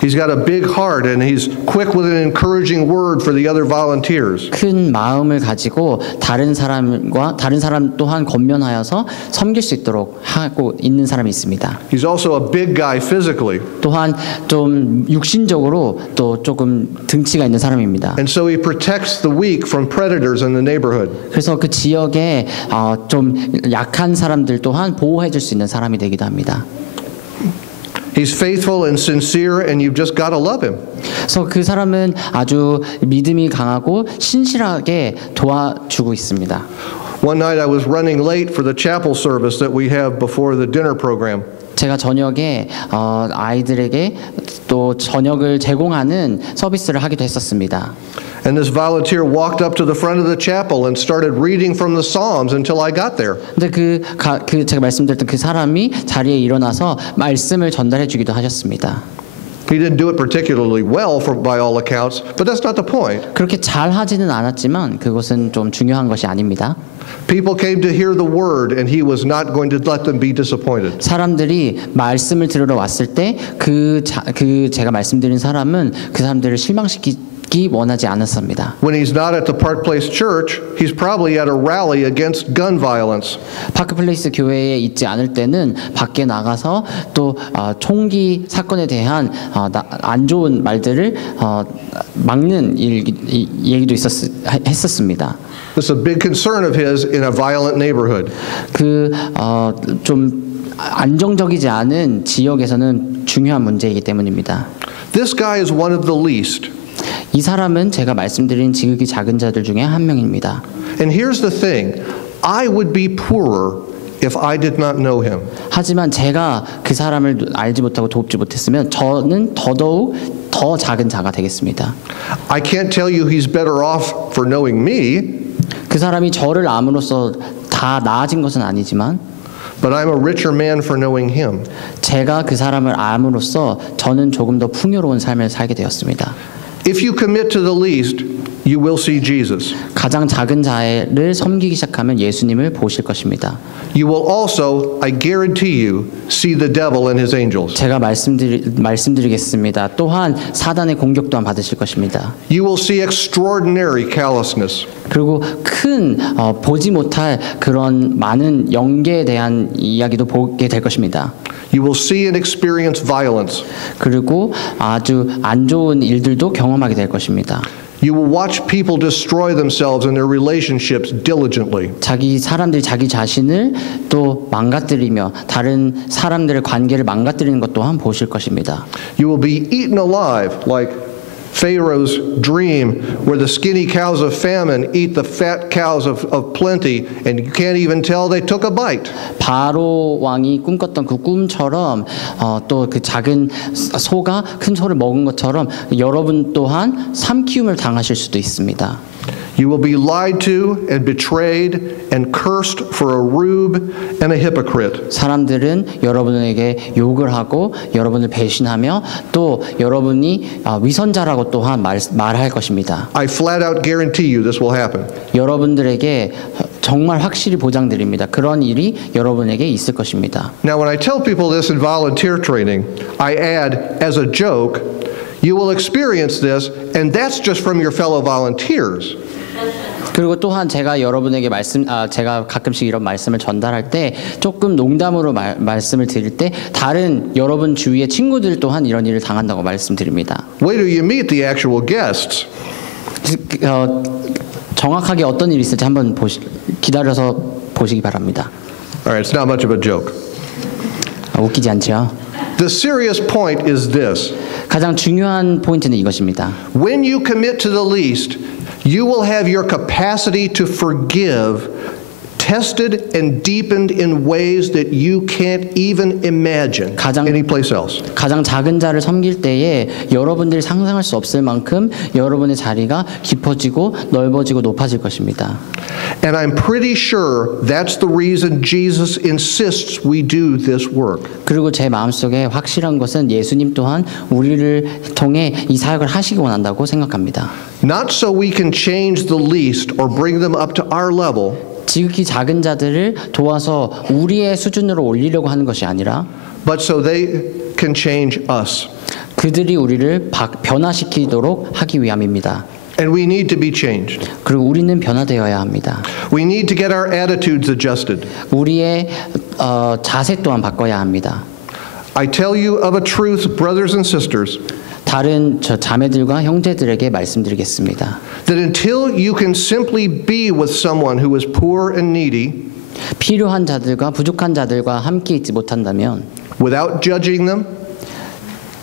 He's got a big heart and he's quick with an encouraging word for the other volunteers. 큰 마음을 가지고 다른 사람 또한 권면하여서 섬길 수 있도록 하고 있는 사람이 있습니다. He's also a big guy physically. 또한 좀 육신적으로 또 조금 등치가 있는 사람입니다. And so he protects the weak from predators in the neighborhood. 그래서 그 지역에 좀 약한 사람들 또한 보호해 줄 수 있는 사람이 되기도 합니다. He's faithful and sincere and you've just got to love him. 그래서 그 사람은 아주 믿음이 강하고 신실하게 도와주고 있습니다. One night I was running late for the chapel service that we have before the dinner program. 제가 저녁에 아이들에게 또 저녁을 제공하는 서비스를 하기도 했었습니다. And this volunteer walked up to the front of the chapel and started reading from the Psalms until I got there. 근데 제가 말씀드렸던 그 사람이 자리에 일어나서 말씀을 전달해 주기도 하셨습니다. He didn't do it particularly well by all accounts, but that's not the point. 그렇게 잘 하지는 않았지만 그것은 좀 중요한 것이 아닙니다. People came to hear the word and he was not going to let them be disappointed. 사람들이 말씀을 들으러 왔을 때 제가 말씀드린 사람은 그 사람들을 실망시키기 원하지 않았습니다. When he's not at the Park Place Church, he's probably at a rally against gun violence. 파크플레이스 교회에 있지 않을 때는 밖에 나가서 또 총기 사건에 대한 안 좋은 말들을 막는 얘기도 했었습니다. This is a big concern of his in a violent neighborhood. 좀 안정적이지 않은 지역에서는 중요한 문제이기 때문입니다. This guy is one of the least. 이 사람은 제가 말씀드린 지극히 작은 자들 중에 한 명입니다. And here's the thing. I would be poorer if I did not know him. 하지만 제가 그 사람을 알지 못하고 돕지 못했으면 저는 더더욱 더 작은 자가 되겠습니다. I can't tell you he's better off for knowing me. 그 사람이 저를 암으로써 다 나아진 것은 아니지만 But I'm a richer man for knowing him. 제가 그 사람을 암으로써 저는 조금 더 풍요로운 삶을 살게 되었습니다. If you commit to the least, you will see Jesus. 가장 작은 자를 섬기기 시작하면 예수님을 보실 것입니다. You will also, I guarantee you, see the devil and his angels. 제가 말씀드리겠습니다. 또한 사단의 공격 또한 받으실 것입니다. You will see extraordinary callousness. 그리고 큰 보지 못할 그런 많은 영계에 대한 이야기도 보게 될 것입니다. You will see and experience violence. 그리고 아주 안 좋은 일들도 경험하게 될 것입니다. You will watch people destroy themselves and their relationships diligently. 사람들이 자기 자신을 또 망가뜨리며 다른 사람들의 관계를 망가뜨리는 것 또한 보실 것입니다. You will be eaten alive like Pharaoh's dream where the skinny cows of famine eat the fat cows of plenty and you can't even tell they took a bite. 바로 왕이 꿈꿨던 그 꿈처럼 또 그 작은 소가 큰 소를 먹은 것처럼 여러분 또한 삼키움을 당하실 수도 있습니다. You will be lied to and betrayed and cursed for a rube and a hypocrite. 사람들은 여러분에게 욕을 하고 여러분을 배신하며 또 여러분이 위선자라고 또한 말할 것입니다. I flat out guarantee you this will happen. 여러분들에게 정말 확실히 보장드립니다. 그런 일이 여러분에게 있을 것입니다. Now when I tell people this in volunteer training, I add as a joke, you will experience this and that's just from your fellow volunteers. 그리고 또한 제가 여러분에게 제가 가끔씩 이런 말씀을 전달할 때 조금 농담으로 말씀을 드릴 때 다른 여러분 주위의 친구들 또한 이런 일을 당한다고 말씀드립니다. Wait till you meet the actual guests. 정확하게 어떤 일이 있을지 한번 기다려서 보시기 바랍니다. All right, it's not much of a joke. 웃기지 않죠? The serious point is this. 가장 중요한 포인트는 이것입니다. When you commit to the least, you will have your capacity to forgive tested and deepened in ways that you can't even imagine anyplace else. 가장 작은 자를 섬길 때에 여러분들이 상상할 수 없을 만큼 여러분의 자리가 깊어지고 넓어지고 높아질 것입니다. And I'm pretty sure that's the reason Jesus insists we do this work. 그리고 제 마음속에 확실한 것은 예수님 또한 우리를 통해 이 사역을 하시기 원한다고 생각합니다. Not so we can change the least or bring them up to our level. 지극히 작은 자들을 도와서 우리의 수준으로 올리려고 하는 것이 아니라 But so they can change us. 그들이 우리를 변화시키도록 하기 위함입니다. And we need to be changed. 그리고 우리는 변화되어야 합니다. We need to get our attitudes adjusted. 우리의 자세 또한 바꿔야 합니다. I tell you of a truth, brothers and sisters, 다른 자매들과 형제들에게 말씀드리겠습니다. that until you can simply be with someone who is poor and needy, 필요한 자들과 부족한 자들과 함께 있지 못한다면 without judging them,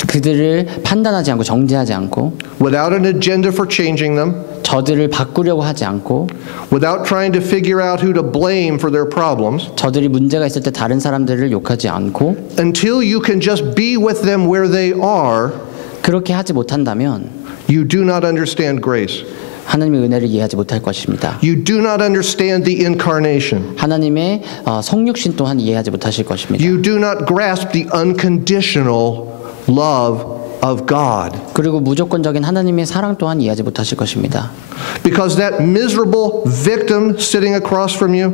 그들을 판단하지 않고 정죄하지 않고 without an agenda for changing them, 저들을 바꾸려고 하지 않고 without trying to figure out who to blame for their problems, 저들이 문제가 있을 때 다른 사람들을 욕하지 않고 until you can just be with them where they are, 그렇게 하지 못한다면 you do not understand grace. 하나님의 은혜를 이해하지 못할 것입니다. You do not understand the incarnation. 하나님의 성육신 또한 이해하지 못하실 것입니다. You do not grasp the unconditional love of God. 그리고 무조건적인 하나님의 사랑 또한 이해하지 못하실 것입니다. Because that miserable victim sitting across from you,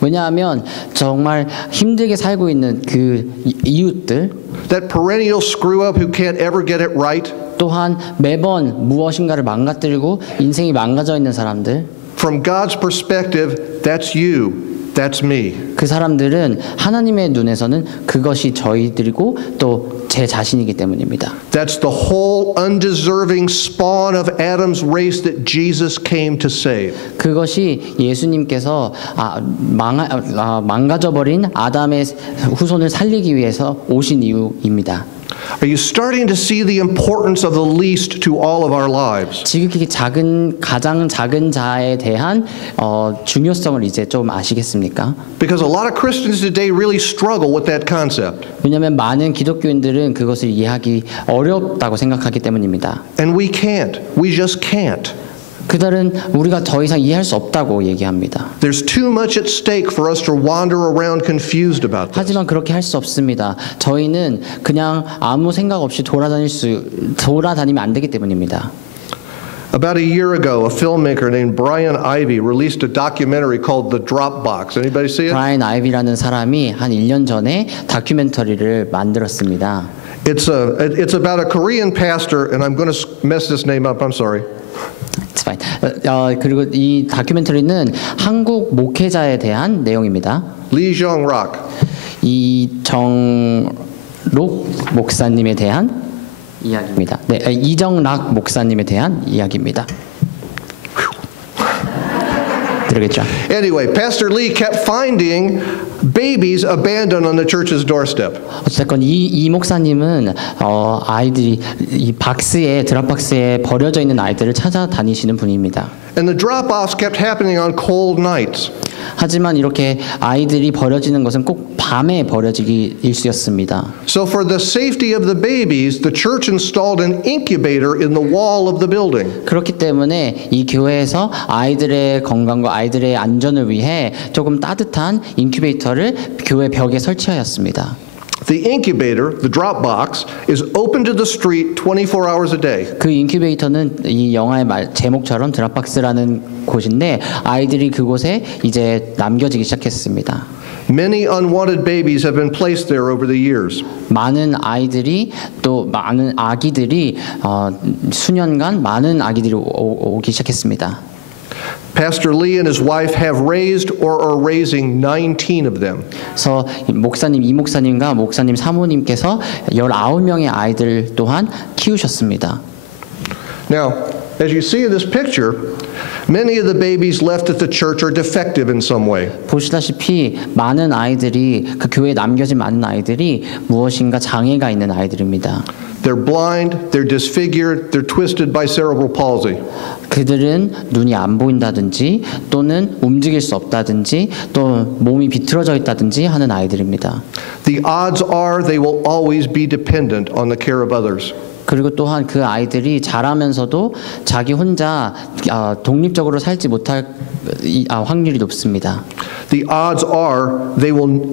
왜냐하면 정말 힘들게 살고 있는 그 이웃들 that perennial screw-up who can't ever get it right, 또한 매번 무엇인가를 망가뜨리고 인생이 망가져 있는 사람들 from God's perspective, that's you. That's me. 그 사람들은 하나님의 눈에서는 그것이 저희들이고 또 제 자신이기 때문입니다. That's the whole undeserving spawn of Adam's race that Jesus came to save. 그것이 예수님께서 망가져버린 아담의 후손을 살리기 위해서 오신 이유입니다. Are you starting to see the importance of the least to all of our lives? 지극히 가장 작은 자에 대한 중요성을 이제 좀 아시겠습니까? Because a lot of Christians today really struggle with that concept. 왜냐하면 많은 기독교인들은 그것을 이해하기 어렵다고 생각하기 때문입니다. And we can't. We just can't. 그들은 우리가 더 이상 이해할 수 없다고 얘기합니다. There's too much at stake for us to wander around confused about this. 하지만 그렇게 할 수 없습니다. 저희는 그냥 아무 생각 없이 돌아다니면 안 되기 때문입니다. About a year ago, a filmmaker named Brian Ivy released a documentary called The Dropbox. Anybody see it? 브라이언 아이비라는 사람이 한 1년 전에 다큐멘터리를 만들었습니다. It's about a Korean pastor, and I'm going to mess this name up. I'm sorry. It's fine. 그리고 이 다큐멘터리는 한국 목회자에 대한 내용입니다. Lee Jong-rak. 이정록 목사님에 대한 이야기입니다. 네, 이정락 목사님에 대한 이야기입니다. 들으겠죠? Anyway, Pastor Lee kept finding babies abandoned on the church's doorstep. 어쨌건 이 목사님은 아이들이 이 드랍박스에 버려져 있는 아이들을 찾아다니시는 분입니다. And the drop-offs kept happening on cold nights. 하지만 이렇게 아이들이 버려지는 것은 꼭 밤에 버려지기 일쑤였습니다. So for the safety of the babies, the church installed an incubator in the wall of the building. 그렇기 때문에 이 교회에서 아이들의 건강과 아이들의 안전을 위해 조금 따뜻한 인큐베이터를 교회 벽에 설치하였습니다. The incubator, the drop box, is open to the street 24 hours a day. 그 인큐베이터는 이 영화의 제목처럼 드랍박스라는 곳인데 아이들이 그곳에 이제 남겨지기 시작했습니다. Many unwanted babies have been placed there over the years. 많은 아기들이 수년간 많은 아기들이 오기 시작했습니다. Pastor Lee and his wife have raised or are raising 19 of them. 그래서 이 목사님과 목사님 사모님께서 19명의 아이들 또한 키우셨습니다. Now, as you see in this picture, many of the babies left at the church are defective in some way. 보시다시피 많은 아이들이 그 교회에 남겨진 많은 아이들이 무엇인가 장애가 있는 아이들입니다. They're blind, they're disfigured, they're twisted by cerebral palsy. 그들은 눈이 안 보인다든지 또는 움직일 수 없다든지 또 몸이 비틀어져 있다든지 하는 아이들입니다. The odds are they will always be dependent on the care of others. 그리고 또한 그 아이들이 자라면서도 자기 혼자 독립적으로 살지 못할 확률이 높습니다. The odds are they will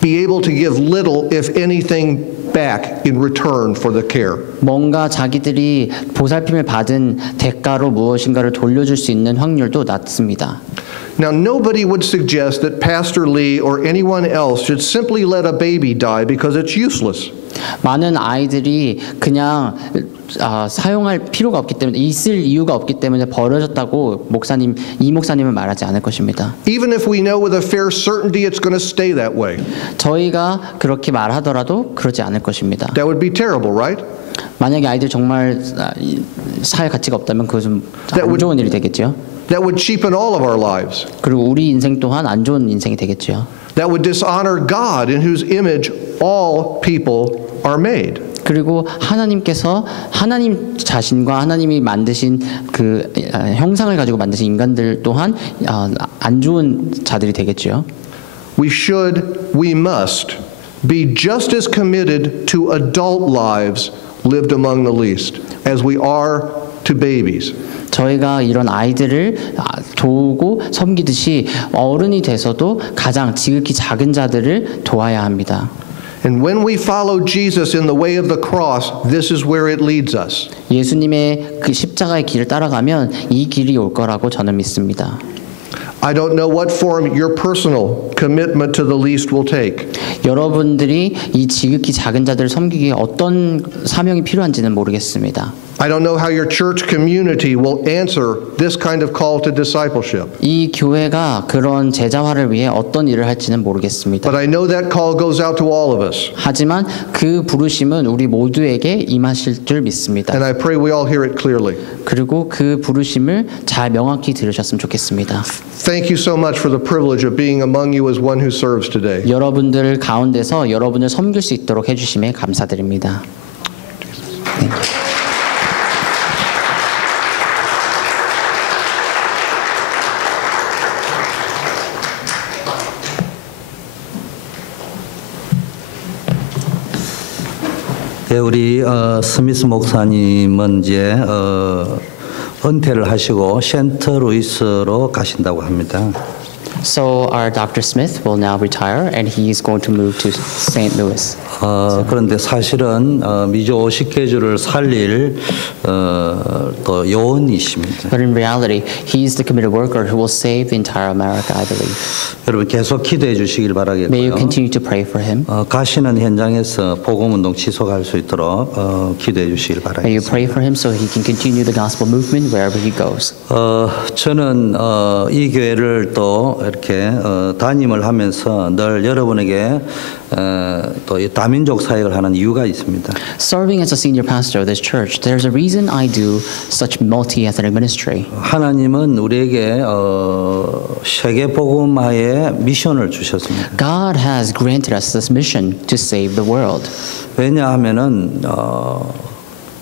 be able to give little, if anything, back in return for the care. 뭔가 자기들이 보살핌을 받은 대가로 무엇인가를 돌려줄 수 있는 확률도 낮습니다. Now, nobody would suggest that Pastor Lee or anyone else should simply let a baby die because it's useless. 많은 아이들이 그냥 사용할 필요가 없기 때문에 있을 이유가 없기 때문에 버려졌다고 이 목사님은 말하지 않을 것입니다. Even if we know with a fair certainty it's going to stay that way. 저희가 그렇게 말하더라도 그러지 않을 것입니다. That would be terrible, right? 만약에 아이들 정말 살 가치가 없다면 그것은 안 좋은 일이 되겠죠. That would cheapen all of our lives. 그리고 우리 인생 또한 안 좋은 인생이 되겠죠. That would dishonor God in whose image all people are made. 그리고 하나님께서 하나님 자신과 하나님이 만드신 그 형상을 가지고 만드신 인간들 또한 안 좋은 자들이 되겠죠. We must be just as committed to adult lives lived among the least as we are to babies. 저희가 이런 아이들을 도우고 섬기듯이 어른이 돼서도 가장 지극히 작은 자들을 도와야 합니다. And when we follow Jesus in the way of the cross, this is where it leads us. 예수님의 그 십자가의 길을 따라가면 이 길이 올 거라고 저는 믿습니다. I don't know what form your personal commitment to the least will take. 여러분들이 이 지극히 작은 자들을 섬기기에 어떤 사명이 필요한지는 모르겠습니다. I don't know how your church community will answer this kind of call to discipleship. 이 교회가 그런 제자화를 위해 어떤 일을 할지는 모르겠습니다. But I know that call goes out to all of us. 하지만 그 부르심은 우리 모두에게 임하실 줄 믿습니다. And I pray we all hear it clearly. 그리고 그 부르심을 잘 명확히 들으셨으면 좋겠습니다. Thank you so much for the privilege of being among you as one who serves today. 여러분들 가운데서 여러분을 섬길 수 있도록 해주심에 감사드립니다. Thank you. 예, 우리 스미스 목사님은 이제 은퇴를 하시고 센트루이스로 가신다고 합니다. So our Dr. Smith will now retire and he is going to move to St. Louis. 그런데 사실은 미주 50개주를 살릴 또 요원이십니다. But in reality, he is the committed worker who will save the entire America, I believe. 여러분 계속 기도해 주시길 May you 바라겠고요. continue to pray for him. 가시는 현장에서 복음운동 지속할 수 있도록 기도해 주시길 May you 바라겠습니다. pray for him so he can continue the gospel movement wherever he goes. 저는 이 교회를 또 이렇게 담임을 하면서 늘 여러분에게 또 이 다민족 사역을 하는 이유가 있습니다. Serving as a senior pastor of this church, there's a reason I do such multi-ethnic ministry. 하나님은 우리에게 세계 복음화의 미션을 주셨습니다. God has granted us this mission to save the world. 왜냐하면은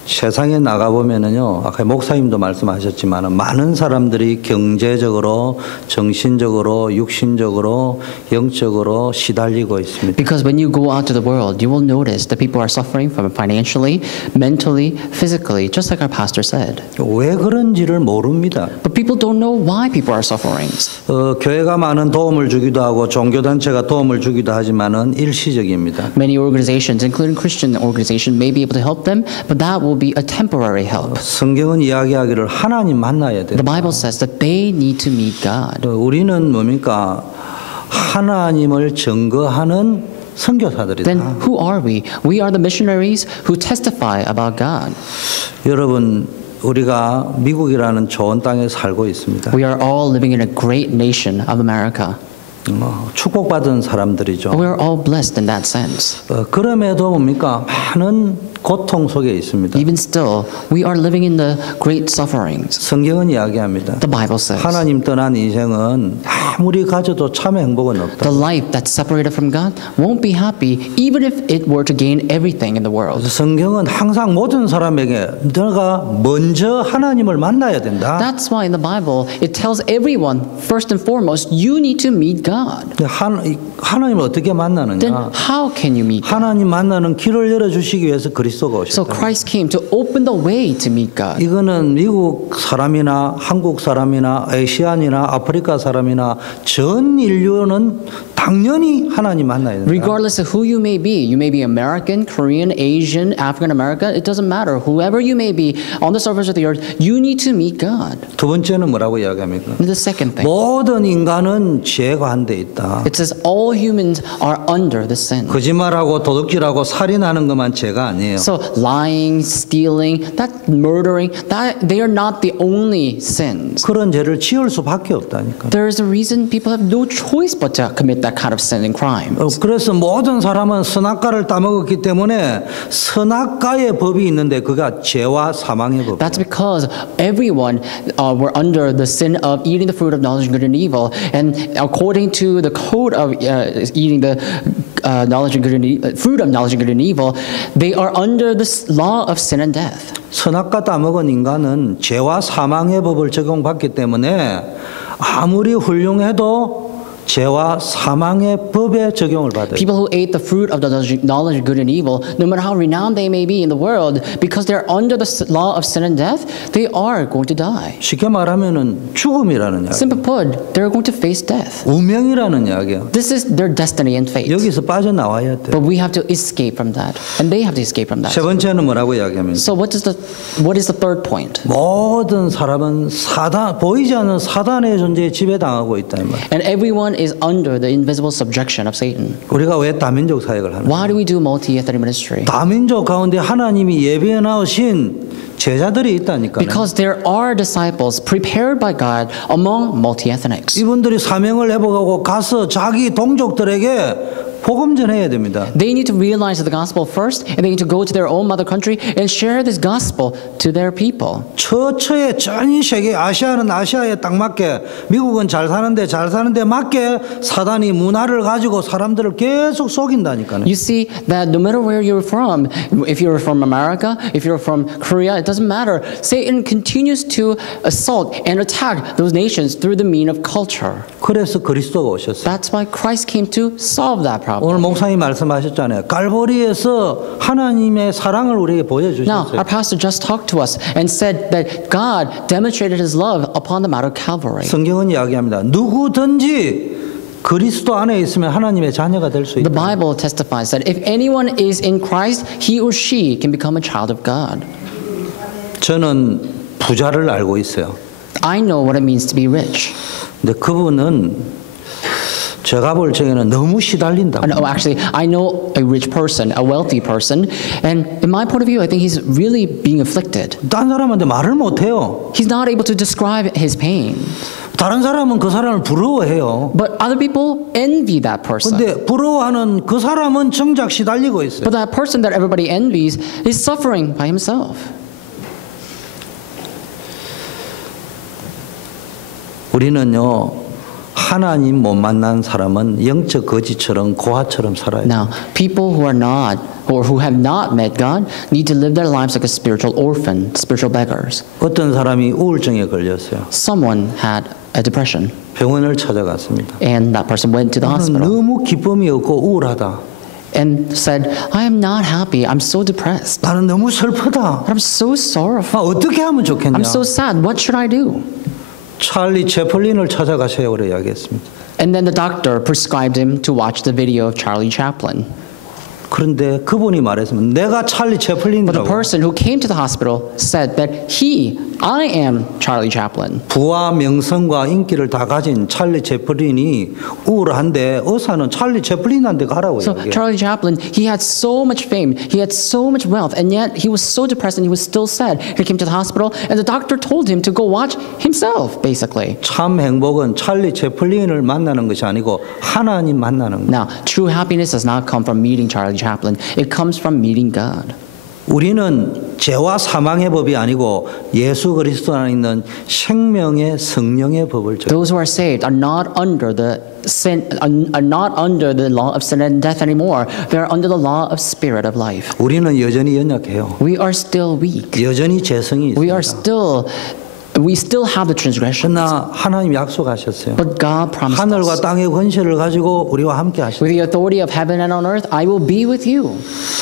세상에 나가 보면은요, 아까 목사님도 말씀하셨지만은 많은 사람들이 경제적으로, 정신적으로, 육신적으로, 영적으로 시달리고 있습니다. Because when you go out to the world, you will notice that people are suffering from financially, mentally, physically, just like our pastor said. 왜 그런지를 모릅니다. But people don't know why people are suffering. 교회가 많은 도움을 주기도 하고 종교단체가 도움을 주기도 하지만은 일시적입니다. Many organizations, including Christian organizations, may be able to help them, but that will be a temporary help. 성경은 이야기하기를 하나님 만나야 돼요. The Bible says that they need to meet God. 우리는 뭡니까? 하나님을 증거하는 선교사들이다. Then who are we? We are the missionaries who testify about God. 여러분, 우리가 미국이라는 좋은 땅에 살고 있습니다. We are all living in a great nation of America. 축복받은 사람들이죠. We are all blessed in that sense. 그럼에도 뭡니까? 많은 고통 속에 있습니다. Even still, we are living in the great sufferings. 성경은 이야기합니다. The Bible says 하나님 떠난 인생은 아무리 가져도 참 행복은 없다. the life that's separated from God won't be happy even if it were to gain everything in the world. 성경은 항상 모든 사람에게 너가 먼저 하나님을 만나야 된다. That's why in the Bible it tells everyone, first and foremost, you need to meet God. 하나님을 어떻게 Then 만나느냐? how can you meet God? 하나님 만나는 길을 열어주시기 위해서 그리스도가 So 오셨다. Christ came to open the way to meet God. 이거는 미국 사람이나 한국 사람이나 아시안이나 아프리카 사람이나 전 인류는 당연히 하나님 만나야 된다. Regardless of who you may be American, Korean, Asian, African American, it doesn't matter. Whoever you may be on the surface of the earth, you need to meet God. 두 번째는 뭐라고 이야기합니까? And the second thing, 모든 인간은 죄가 한 데 있다. it says all humans are under the sin. 거짓말하고 도둑질하고 살인하는 것만 죄가 아니에요. So lying, stealing, that murdering, that they are not the only sins. 그런 죄를 지을 수밖에 없다니까. There is a reason people have no choice but to commit that kind of sin and crime. 그래서 모든 사람은 선악과를 따먹었기 때문에 선악과의 법이 있는데 그가 죄와 사망의 법. That's because everyone were under the sin of eating the fruit of knowledge of good and evil, and according to the code of eating the knowledge of good and fruit of knowledge of good and evil, they are under the law of sin and death. 선악과 따먹은 인간은 죄와 사망의 법을 적용받기 때문에 아무리 훌륭해도 죄와 사망의 법에 적용을 받아요. People who ate the fruit of the knowledge of good and evil, no matter how renowned they may be in the world, because they're under the law of sin and death, they are going to die. 쉽게 말하면은 죽음이라는 이야기. Simply put, they're going to face death. 운명이라는 이야기야. This is their destiny and fate. 여기서 빠져나와야 돼. But we have to escape from that, and they have to escape from that. 세 번째는 뭐라고 이야기합니까? So what is the third point? 모든 사람은 보이지 않는 사단의 존재에 지배당하고 있다 이 말. And everyone is under the invisible subjection of Satan. 우리가 왜 다민족 사역을 하는? Why do we do multi-ethnic ministry? 다민족 가운데 하나님이 예비해 나오신 제자들이 있다니까요. Because there are disciples prepared by God among multi-ethnics. 이분들이 사명을 해보고 가서 자기 동족들에게 복음 전해야 됩니다. They need to realize the gospel first, and they need to go to their own mother country and share this gospel to their people. 처처에 전 세계 아시아는 아시아에 딱 맞게 미국은 잘 사는데 맞게 사단이 문화를 가지고 사람들을 계속 속인다니까요. You see that no matter where you're from, if you're from America, if you're from Korea, it doesn't matter. Satan continues to assault and attack those nations through the mean of culture. 그래서 그리스도가 오셨어요. That's why Christ came to solve that problem. 오늘 목사님 말씀하셨잖아요. 갈보리에서 하나님의 사랑을 우리에게 Now, 보여주셨어요. our pastor just talked to us and said that God demonstrated his love upon the Mount of Calvary. 성경은 이야기합니다. 누구든지 그리스도 안에 있으면 하나님의 자녀가 될 수 The 있다. Bible testifies that if anyone is in Christ, he or she can become a child of God. 저는 부자를 알고 있어요. I know what it means to be rich. 근데 그분은 제가 볼 적에는 너무 시달린다. No, actually, I know a rich person, a wealthy person, and in my point of view, I think he's really being afflicted. 딴 사람한테 말을 못해요. He's not able to describe his pain. 다른 사람은 그 사람을 부러워해요. But other people envy that person. 근데 부러워하는 그 사람은 정작 시달리고 있어요. But that person that everybody envies is suffering by himself. 우리는요. 하나님 못 만난 사람은 영적 거지처럼 고아처럼 살아야 돼요. Now, people who are not or who have not met God need to live their lives like a spiritual orphan, spiritual beggars. 어떤 사람이 우울증에 걸렸어요. Someone had a depression, 병원을 찾아갔습니다. and that person went to the 나는 hospital 너무 기쁨이 없고 우울하다. and said, I am not happy, I'm so depressed, 나는 너무 슬프다. I'm so sorrowful, 어떻게 하면 좋겠냐? I'm so sad, what should I do? 찰리 채플린을 찾아가셔야 그래 이야기했습니다. And then the doctor prescribed him to watch the video of Charlie Chaplin. 그런데 그분이 말했으면 내가 찰리 But the 채플린이라고. person who came to the hospital said that I am Charlie Chaplin. 부와 명성과 인기를 다 가진 찰리 채플린이 우울한데 의사는 찰리 채플린한테 가라고 So 이야기해요. Charlie Chaplin, he had so much fame, he had so much wealth, and yet he was so depressed and he was still sad. He came to the hospital and the doctor told him to go watch himself, basically. 참 행복은 찰리 채플린을 만나는 것이 아니고 하나님 만나는 거. Now, true happiness does not come from meeting Charlie Chaplin. It comes from meeting God. 우리는 죄와 사망의 법이 아니고 예수 그리스도 안에 있는 생명의 성령의 법을 적용. Those who are saved are not under the sin, are not under the law of sin and death anymore. They are under the law of spirit of life. 우리는 여전히 연약해요. We are still weak. 여전히 죄성이 We 있습니다. we still have the transgressions. 그러나 하나님 약속하셨어요. But God promised 하늘과 us, 땅의 권세를 가지고 우리와 함께 하셨어요. with the authority of heaven and on earth, I will be with you.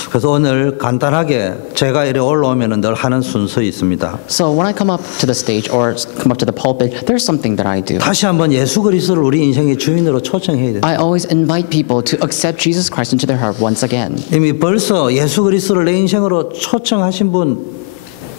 그래서 오늘 간단하게 제가 이래 올라오면 늘 하는 순서 있습니다. So when I come up to the stage or come up to the pulpit, there's something that I do. 다시 한번 예수 그리스도를 우리 인생의 주인으로 초청해야 돼요. I always invite people to accept Jesus Christ into their heart once again. 이미 벌써 예수 그리스도를 내 인생으로 초청하신 분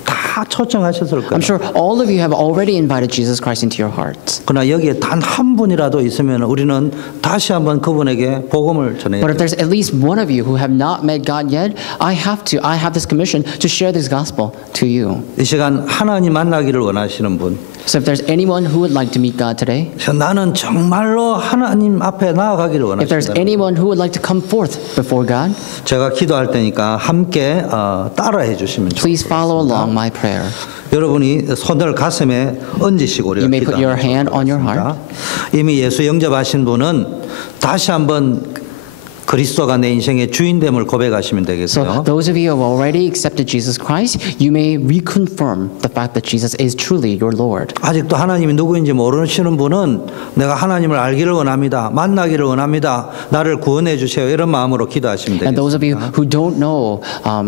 다 초청하셨을 거예요. I'm sure all of you have already invited Jesus Christ into your hearts. 그러나 여기에 단 한 분이라도 있으면 우리는 다시 한번 그분에게 복음을 전해야 But if 돼요. there's at least one of you who have not met God yet, I have this commission to share this gospel to you. 이 시간 하나님 만나기를 원하시는 분, So if there's anyone who would like to meet God today, 나는 정말로 하나님 앞에 나아가기를 if there's 원하십니다. anyone who would like to come forth before God, 제가 기도할 테니까 함께 따라해 주시면 please follow 좋겠습니다. along my prayer. 여러분이 손을 가슴에 얹으시고 우리가 You may put your 기도하면 hand on your 좋겠습니다. 이미 예수 영접하신 분은 다시 한번 그리스도가 내 인생의 주인됨을 고백하시면 So 되겠어요. those of you who have already accepted Jesus Christ, you may reconfirm the fact that Jesus is truly your Lord. 아직도 하나님이 누구인지 모르시는 분은 내가 하나님을 알기를 원합니다. 만나기를 원합니다. 나를 구원해 주세요. 이런 마음으로 기도하시면 And those of you 되겠습니다. who don't know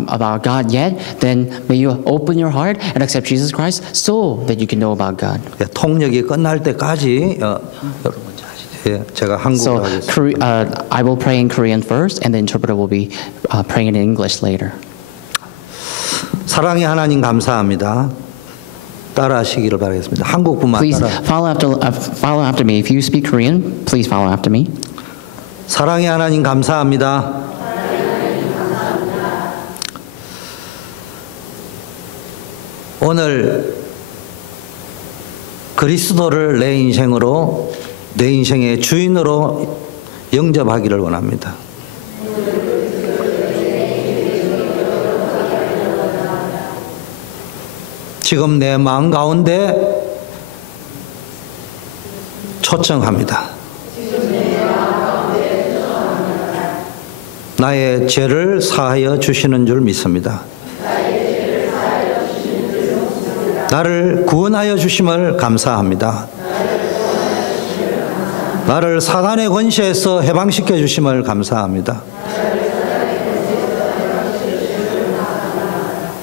about God yet, then may you open your heart and accept Jesus Christ so that you can know about God. 예, 통역이 끝날 때까지 여러분 먼저 하시죠. 예, 제가 So 한국어로 하겠습니다. I will pray in Korean first, and the interpreter will be praying in English later. 사랑의 하나님 감사합니다. 따라하시기를 바라겠습니다. 한국분만 Please 따라. follow after me. If you speak Korean, please follow after me. 사랑의 하나님 감사합니다. 오늘 그리스도를 내 인생으로 내 인생의 주인으로 영접하기를 원합니다. 지금 내 마음 가운데 초청합니다. 나의 죄를 사하여 주시는 줄 믿습니다. 나를 구원하여 주심을 감사합니다. 나를 사단의 권세에서 해방시켜 주심을 감사합니다.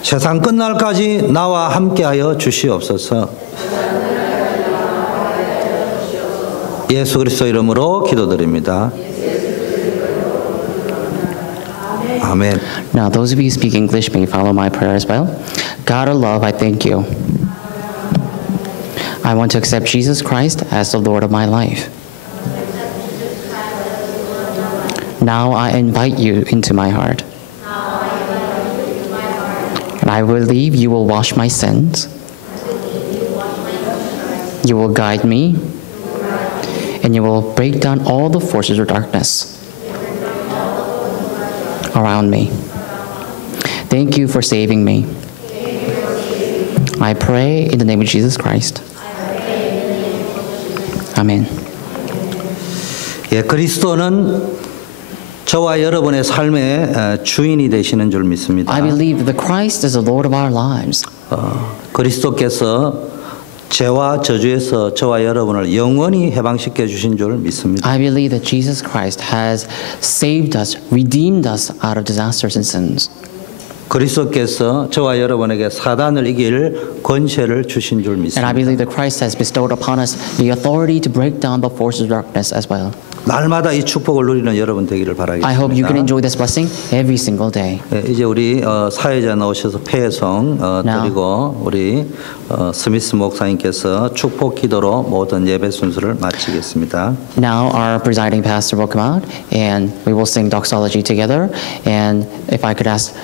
세상 끝날까지 나와 함께하여 주시옵소서. 예수 그리스도 이름으로 기도드립니다. 아멘. Now, those of you who speak English may follow my prayer as well. God of love, I thank you. I want to accept Jesus Christ as the Lord of my life. Now I invite you into my heart. And I believe you will wash my sins. You will guide me. And you will break down all the forces of darkness around me. Thank you for saving me. I pray in the name of Jesus Christ. Amen. 예, 그리스도는 저와 여러분의 삶의 주인이 되시는 줄 믿습니다. I believe that Christ is the Lord of our lives. 그리스도께서 죄와 저주에서 저와 여러분을 영원히 해방시켜 주신 줄 믿습니다. I believe that Jesus Christ has saved us, redeemed us out of disasters and sins. 그리스도께서 저와 여러분에게 사단을 이길 권세를 주신 줄 And I 믿습니다. believe that Christ has bestowed upon us the authority to break down the forces of darkness as well. 날마다 이 축복을 누리는 여러분 되기를 I hope you can 바라겠습니다. enjoy this blessing every single day. 예, 이제 우리 사회자 나오셔서 폐송 드리고 우리 스미스 목사님께서 축복 기도로 모든 예배 순서를 마치겠습니다. Now our presiding pastor will come out and we will sing doxology together. And if I could ask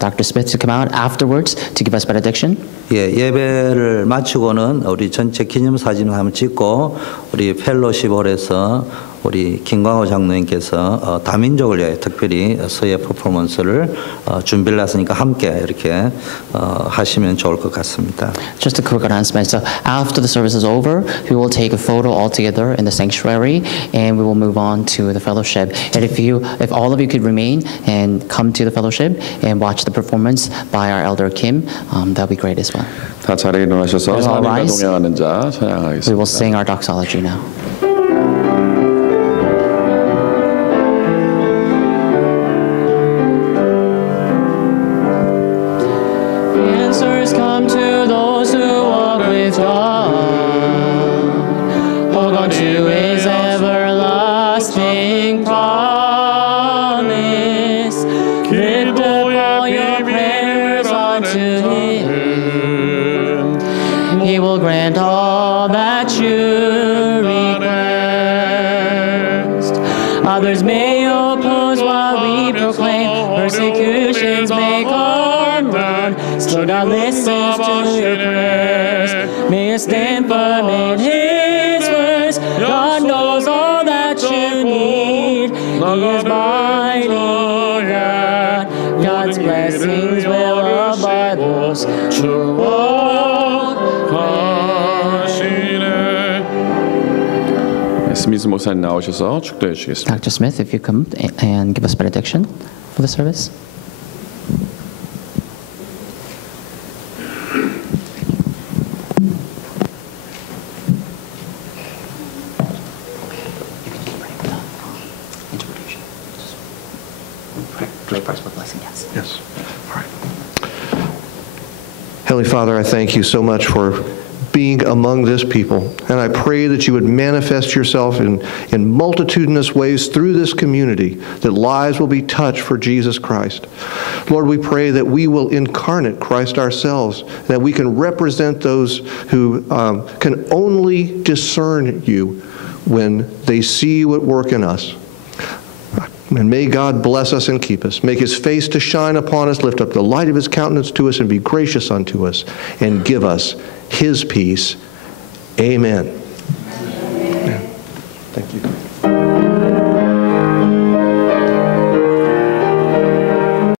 Dr. Smith to come out afterwards to give us benediction. 예, 예배를 마치고는 우리 전체 기념사진을 한번 찍고 우리 펠로십홀에서 우리 김광호 장로님께서 다민족을 위해 특별히 서예 퍼포먼스를 준비를 했으니까 함께 이렇게 하시면 좋을 것 같습니다. Just a quick announcement. So after the service is over, we will take a photo all together in the sanctuary, and we will move on to the fellowship. And if all of you could remain and come to the fellowship and watch the performance by our elder Kim, that'll be great as well. 다 자리에 일어나셔서 Let's all 하나님과 rise. 동행하는 자 We will 찬양하겠습니다. sing our doxology now. Answers come to those who walk with God. Hold on to His everlasting promise. Lift up all your prayers unto Him. He will grant all that you request. Others may oppose while we proclaim. Persecutions may come down. Still God listens to your prayers. May you stand firm in His words. God knows all that you need. He is mighty God. God's blessings will abide those who walk. 스미스 목사님 나오셔서 축도해 주시겠습니다. Dr. Smith, if you come and give us benediction for the service. Yes. All right. Heavenly Father, I thank you so much for being among this people. And I pray that you would manifest yourself in multitudinous ways through this community, that lives will be touched for Jesus Christ. Lord, we pray that we will incarnate Christ ourselves, that we can represent those who can only discern you when they see you at work in us. And may God bless us and keep us. Make His face to shine upon us, lift up the light of His countenance to us, and be gracious unto us, and give us His peace. Amen.